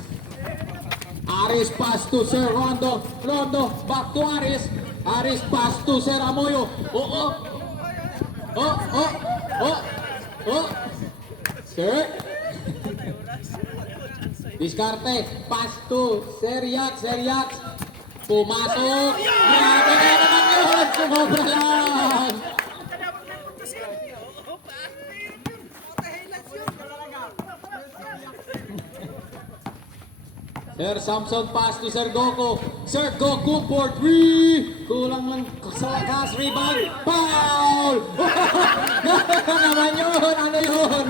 Aris pass to Sir Rondo. Rondo. Back to Aris. Aris pass to Sir Amoyo. Oh. Sir. Diskarte. Pass to Sir Yax. Pumasok! Grabe na naman yun! Sumobra lang! Sir Samson pass to Sir Goku. Sir Goku for 3! Kulang lang sa lakas. Rebound! Foul! Ano naman yun? Ano yun?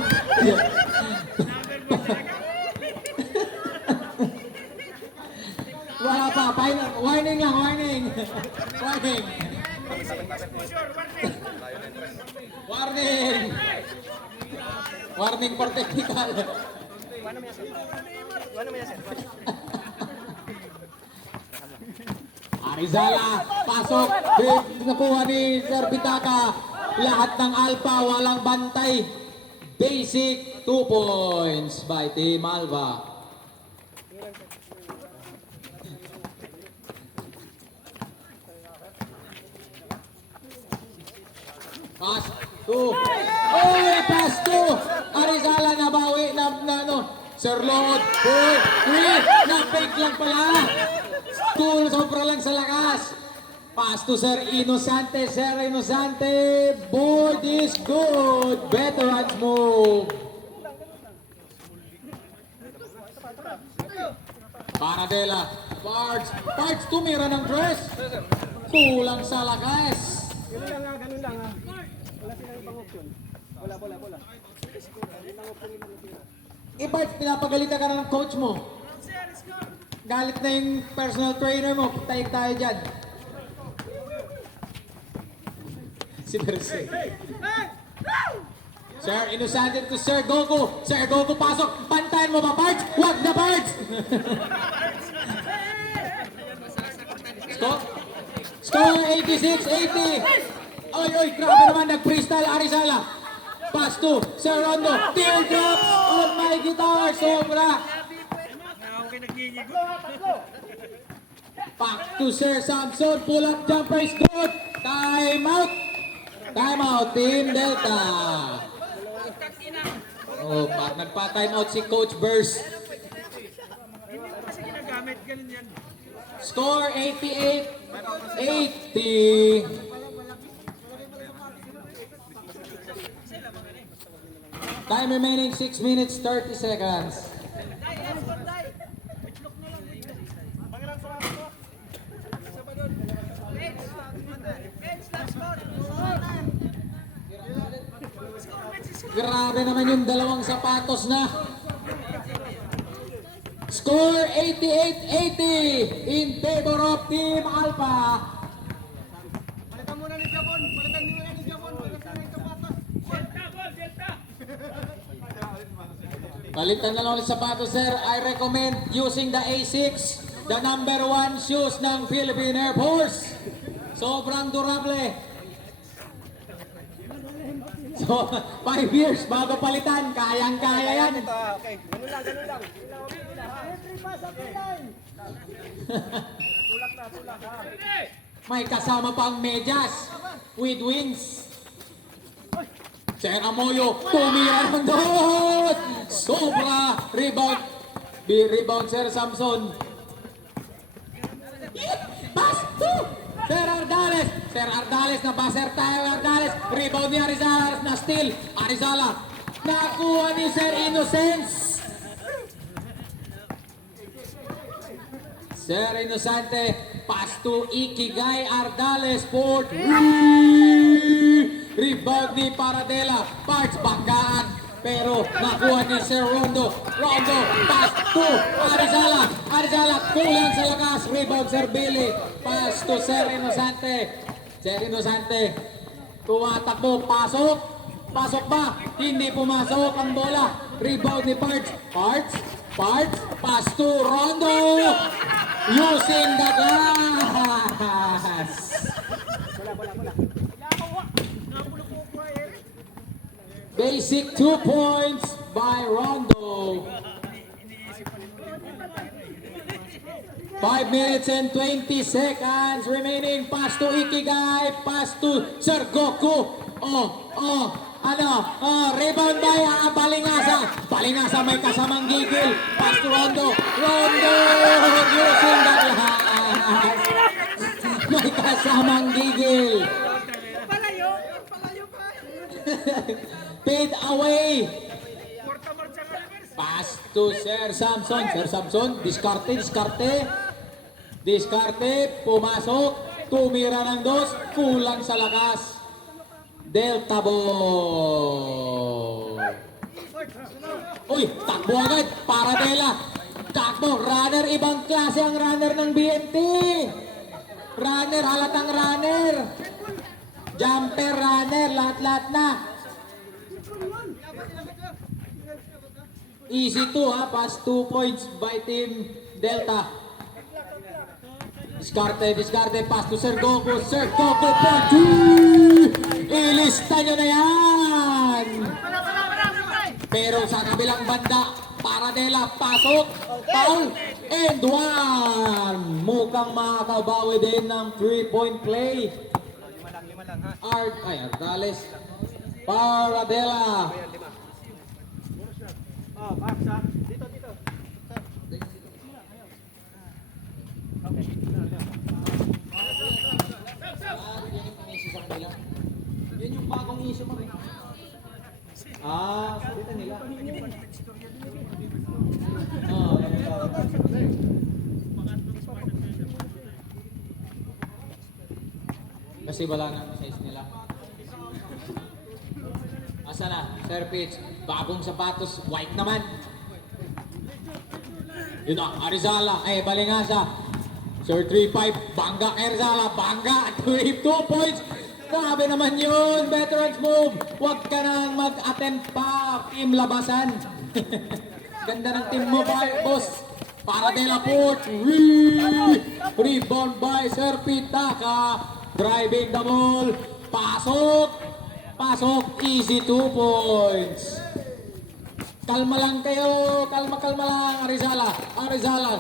Wala pa, warning lang, warning. Warning for technical. Arizala, pasok. Nakuha ni Sir Pitaka. Lahat ng Alpha, walang bantay. Basic 2 points by Team Alpha. Pass to. Pass to. Arizala nabawi na ano. Sir Lord. 4-3. Na-fake lang pala. Sobra lang sa lakas. Pass to Sir Inosante. Sir Inosante. Board is good. Veterans move. Paradela. Parts tumira ng dress. Kulang sa lakas. Ganun lang ha. Wala silang ibang option. Wala. Parts, pinapagalitan ka na ng coach mo. Galit na yung personal trainer mo. Tayo dyan. Si Perse. Sir Inosante to Sir Goku. Sir Goku pasok. Pantayan mo ba, Parts? Wag na, Parts! Score 86-80. Oy, grabe naman, nag-freestyle Arizala. Pass to Sir Rondo. Teardrop on my guitar. Sobra. Back to Sir Samson. Pull up jumper is good. Time out. Time out, Team Delta. Oh, nagpa-time out si Coach Burst. Score 88-80. Time remaining 6 minutes 30 seconds. Grabe naman yung dalawang sapatos na. Score 88-80 in favor of Team Alpha. Palitan muna ni Japon. Palitan muna ni Japon. Palitan ng sapatos. Palitan na lang ulit sapatos, sir. I recommend using the A6, the number 1 shoes ng Philippine Air Force. Sobrang durable. So, 5 years bago palitan. Kayang-kaya yan. Okay. Ganun lang. Every pass up the line. Tulak na. May kasama pang medyas with wings. Sir Amoyo, tumira ng dos! Sobra! Rebound! Rebound, Sir Samson. Pass to Sir Ardales. Sir Ardales na baser tayo. Ardales. Rebound ni Arizala na steal. Arizala. Nakuha ni Sir Innocence. Sir Innocente. Pass to Ikigay Ardales for 3. Rebound ni Paradela. Parts banggaan. Pero nakuha ni Sir Rondo. Rondo. Pass to Arizala. Arizala kulang sa lakas. Rebound Sir Billy. Pass to Sir Innocente. Sir Innocente. Tumatakbo. Pasok. Pasok ba? Hindi pumasok ang bola. Rebound ni Parts. Parts. Pass to Rondo. Using the glass. Basic 2 points by Rondo. 5 minutes and 20 seconds remaining. Pass to Ikigay. Pass to Sir Goku. Rebound by Balingasa. Balingasa may kasamang gigil. Pass to Rondo. Rondo using the glass. May kasamang gigil. Palayo pa. Fade away. Pass to Sir Samson. Sir Samson, diskarte. Pumasok. Tumira ng dos. Kulang sa lakas. Delta ball. Uy, takbo agad. Paradela. Takbo. Runner. Ibang klase ang runner ng BNT. Runner. Halatang runner. Jumper runner. Lahat-lahat na. Easy to ha, pass 2 points by Team Delta. Discarte, pass to Sir Goku for 2! Ilista nyo na yan! Pero sa kabilang banda, Paradela, pasok, foul, and 1! Mukhang makakabawi din ng 3-point play. Ardales, Paradela. Baksa. Dito. Yan yung bagong issue mo rin. Sabitan nila. Kasi wala na ang size nila. Asa na? Sir Pitch. Bagong sapatos. White naman. Yun na. Arizala. Balingasa. Sir 3-5. Bangga kay Arizala. Bangga. 2 points. Grabe naman yun. Veterans move. Huwag ka nang mag-attempt pa. Team labasan. Ganda ng team mo, boss. Paradela for 3. Rebound by Sir Pitaka. Driving the ball. Pasok. Pasok. Easy 2 points. Kalma lang kayo. Kalma lang. Arizala.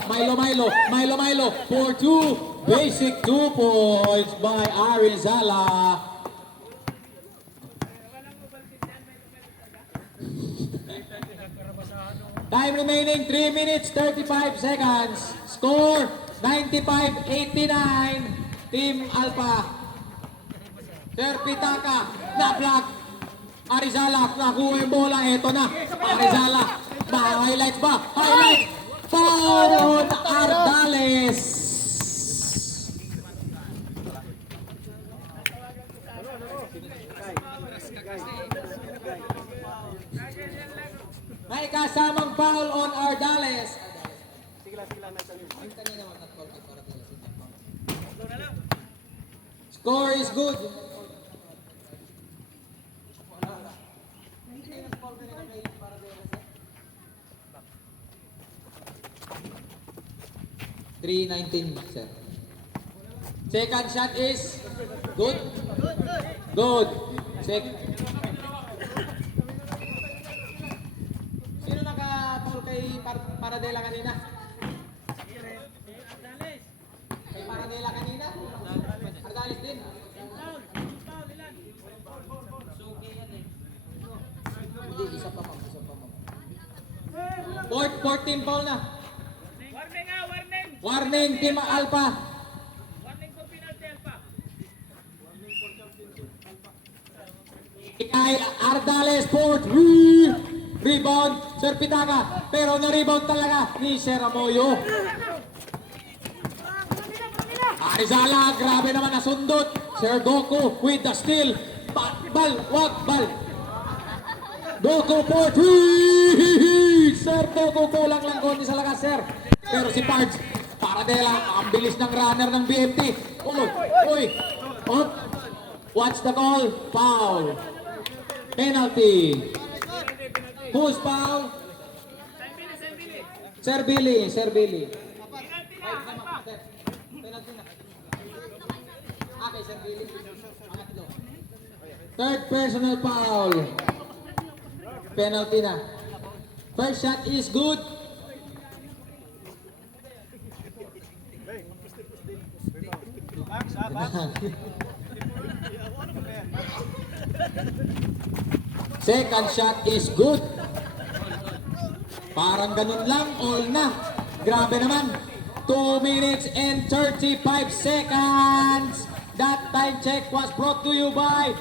Milo. For 2. Basic 2 points by Arizala. Time remaining 3 minutes 35 seconds. Score 95-89. Team Alpha. Sir Pitaka na-block. Arizala nakuha yung bola. Eto na. Arizala. Highlights ba? Highlights. Foul on Ardales. May kasamang foul on Ardales. Score is good. $3.19, sir. Second shot is good. Good. Sino naka-foul kay Paradela kanina? Kay Paradela kanina? Ardales din. Hindi, isa pa ma'am. Fourth team foul na. Warning. Warning, Team Alpha. Warning for penalty, Alpha. Kay Ardales for 3. Rebound, Sir Pitaka. Pero na-rebound talaga ni Sir Amoyo. Arizala, grabe naman nasundot. Sir Goku with the steal. Bal. Goku for 3. Sir Goku kulang lang konti sa lakas, sir. Pero si Pards, Paradela, ang bilis ng runner ng BMT. Uy. Up. What's the call? Foul. Penalty. Who's foul? Sir Billy. Penalty na, Alpha. Penalty na. Okay, Sir Billy. Third personal foul. Penalty na. First shot is good. Second shot is good. Parang ganun lang, all na. Grabe naman. 2 minutes and 35 seconds. That time check was brought to you by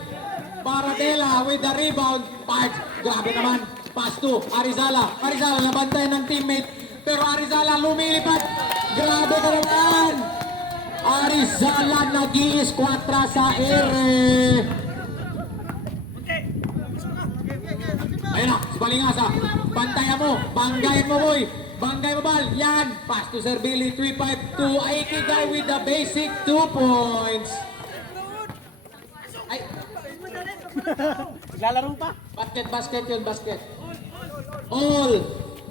Paradela with the rebound. Pards, grabe naman. Pass to Arizala. Arizala nabantay ng teammate. Pero Arizala lumilipad. Grabe ka naman. Arizala nag-i-squatra sa ere. Ayun na, si Balingasa. Bantayan mo. Banggayin mo, boy. Banggay mo, bal. Yan. Pass to Sir Billy. 3-5-2. Aikigay with the basic 2 points. Ay. Naglalaro pa. Basket yun, basket. All.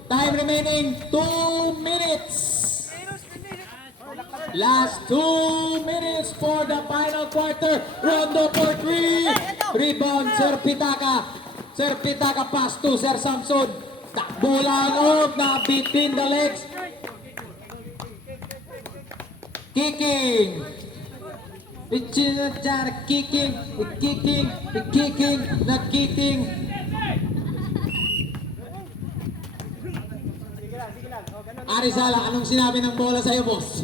Time remaining 2 minutes. Last 2 minutes for the final quarter. Rondo for 3. Rebound, Sir Pitaka. Sir Pitaka pass to Sir Samson. Takbo lang, na between the legs. Kicking. Kicking. Arizala, anong sinabi ng bola sa'yo, boss?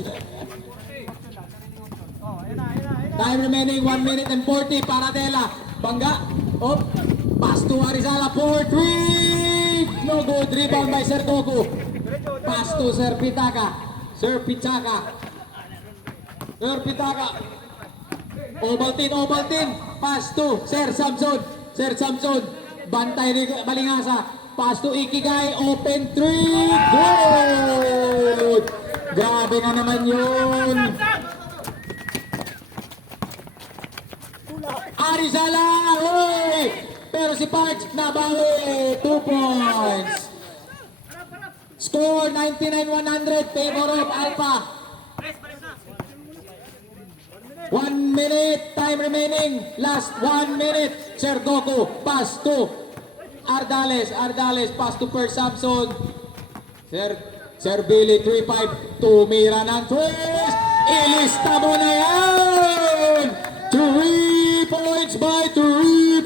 Time remaining 1 minute and 40. Paradela. Bangga. Up. Pass to Arizala for 3. No good. Rebound by Sir Goku. Pass to Sir Pitaka. Sir Pitaka. Ovaltine. Pass to Sir Samson. Bantay ni Balingasa. Pass to Ikigay. Open 3. Good. Grabe na naman yun. Arizala. Hoy! Pero si Pards nabawi. 2 points. Score 99-100, favor of Alpha. 1 minute, time remaining. Last 1 minute. Sir Goku, pass to Ardales. Ardales, pass to Per Samson. Sir Billy, 3-5. Tumira ng twist. Ilista mo na yan! 3 points by 3-5.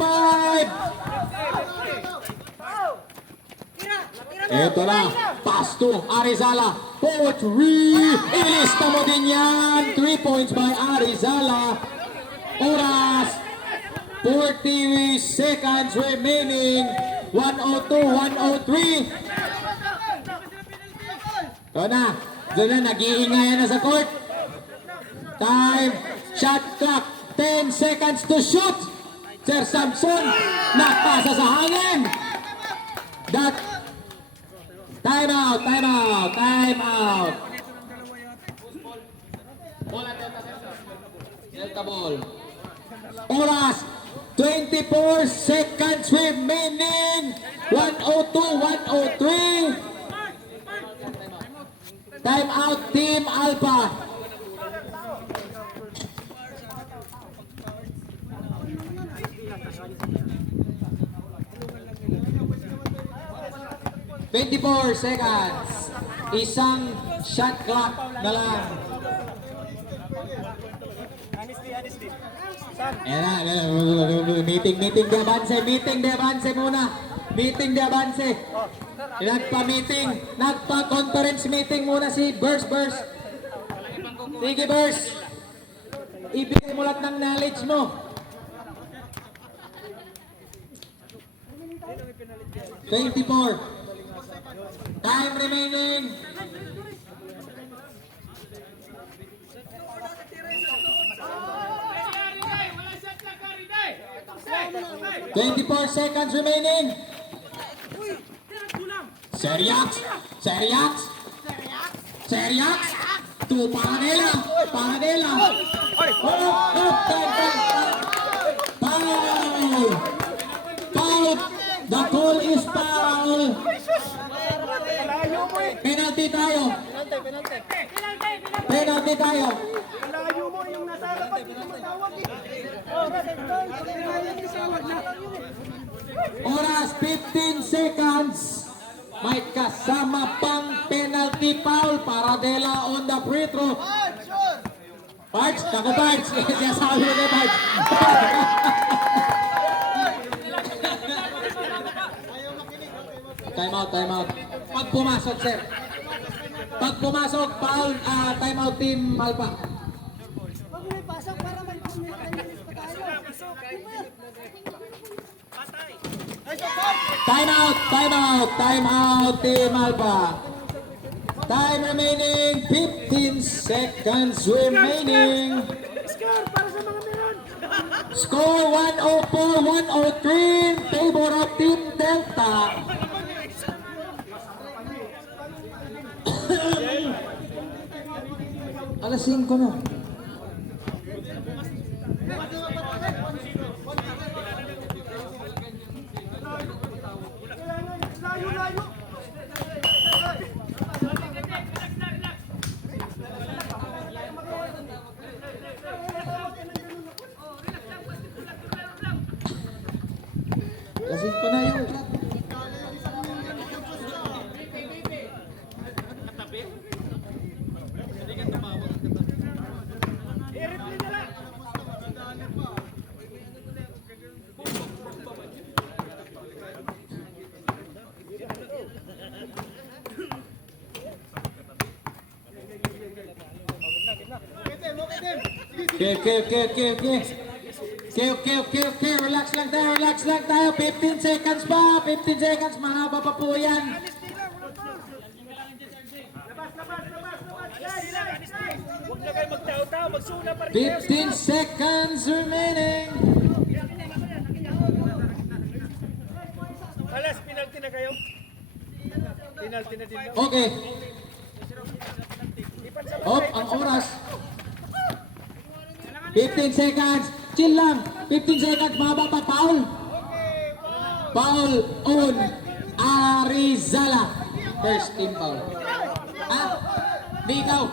Ito na, pass to Arizala. 4-3. Ilista mo din yan. 3 points by Arizala. Oras, 40 seconds remaining. 102, 103. Ito na, doon na, nag-iingayan na sa court. Time, shot clock, 10 seconds to shoot. Sir Samson, nakpasa sa hangin. Time out, time out, time out. Delta ball. Oras, 24 seconds remaining. 102, 103. Time out, Team Alpha. ...24 seconds. Isang shot clock na lang. Ayan na. Meeting de avance muna. Meeting de avance. Nagpa-conference meeting muna si Burst. Sige Burst. Ibigay mo lahat ng knowledge mo. ...24. Time remaining. ...24 seconds remaining. Seriax. To Paranela. Foul. The call is foul. Penalty tayo. Layo mo yung nasa harapan, hindi mo matawag Oras 15 seconds. May kasama pang penalty foul. Paradela on the free throw. Parts, kako Parts. Siya sabi na Parts. Time out. Pag pumasok, sir. Pag pumasok, foul, time out Team Alpha. Pag may pasok para may minutes pa tayo. Time out Team Alpha. Time remaining, 15 seconds remaining. Score para sa mga meron. Score 104-103 in favor of Team Delta. Alas 5 na. Layo. Alas 5 na yun. Okay. Relax lang tayo. 15 seconds pa. 15 seconds. Mahaba pa po yan. Huwag na kayo magtao-tao, magsuna pa rin. 15 seconds remaining. Alas, penalty na kayo. Penalty na din daw. Okay. Ang oras. 15 seconds. Chill lang. 15 seconds. Mahaba pa. Foul on Arizala. First team foul. Di ikaw.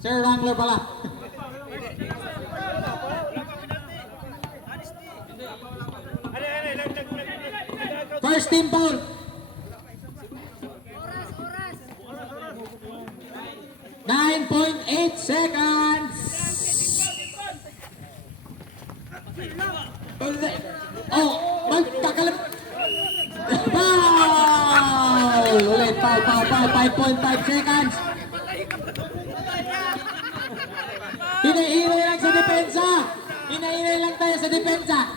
Sir Wrangler pala. First team foul. Oras. 9.8 seconds. Oh, magkakalap. Foul! Ulit, foul. 5.5 seconds. Hinahinay lang sa depensa. Hinahinay lang tayo sa depensa.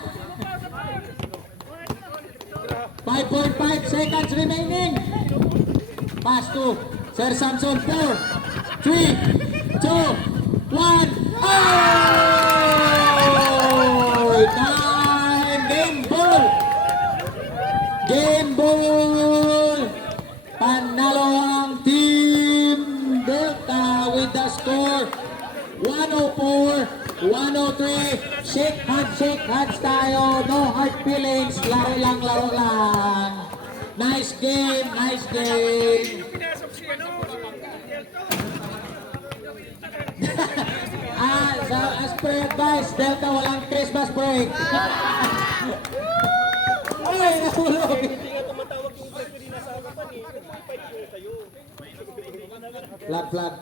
5.5 seconds remaining. Pass to Sir Samson. 4, 3, 2, 1. Oh! Time! Game ball! Game ball! Panalo ang Team Delta with the score 104-103. Shake hands tayo. No hard feelings. Laro lang. Nice game. As per advice, Delta walang Christmas break. Ay, nahulog. Hindi nga tumatawag yung break ko din nasa harapan eh. Ito yung fight ko sa'yo. Flag.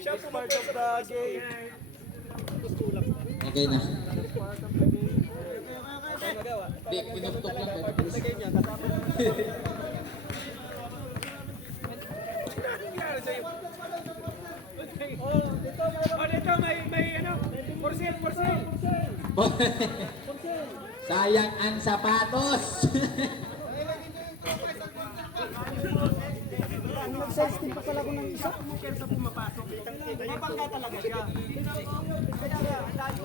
Siya part of the game. Tulak. Okay na. Ang nagawa. Di, pinuktok lang. Lagay niya, kasama na. Dito may ano, porcel. Sayang ang sapatos. Nag-size din pa pala ko ng isa. Kaya sa pumapasok. Mabangga talaga siya. Kaya nga, ang layo.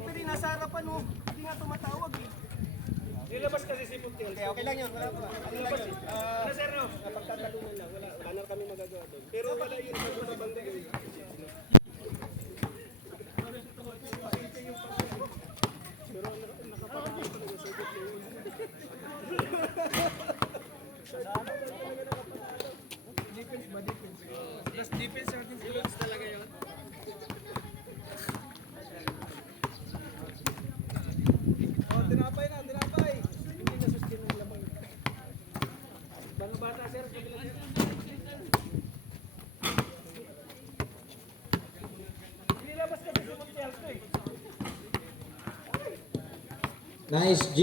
Pero nasa harapan mo. Hindi nga tumatawag eh. Nilabas kasi si Puntil. Okay lang yun. Wala pa. Ano lang yun? Sir, no? Napagtatalunan lang. Wala na kami magagawa doon. Pero wala yun. Sa banda yun. Defense natin skills talaga yun. Tinapay. Hindi na sustain ng lamang. Mga bata, sir. Nilabas kasi si Montiel to eh. Nice G.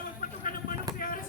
Magpatukan ng manok si Aris.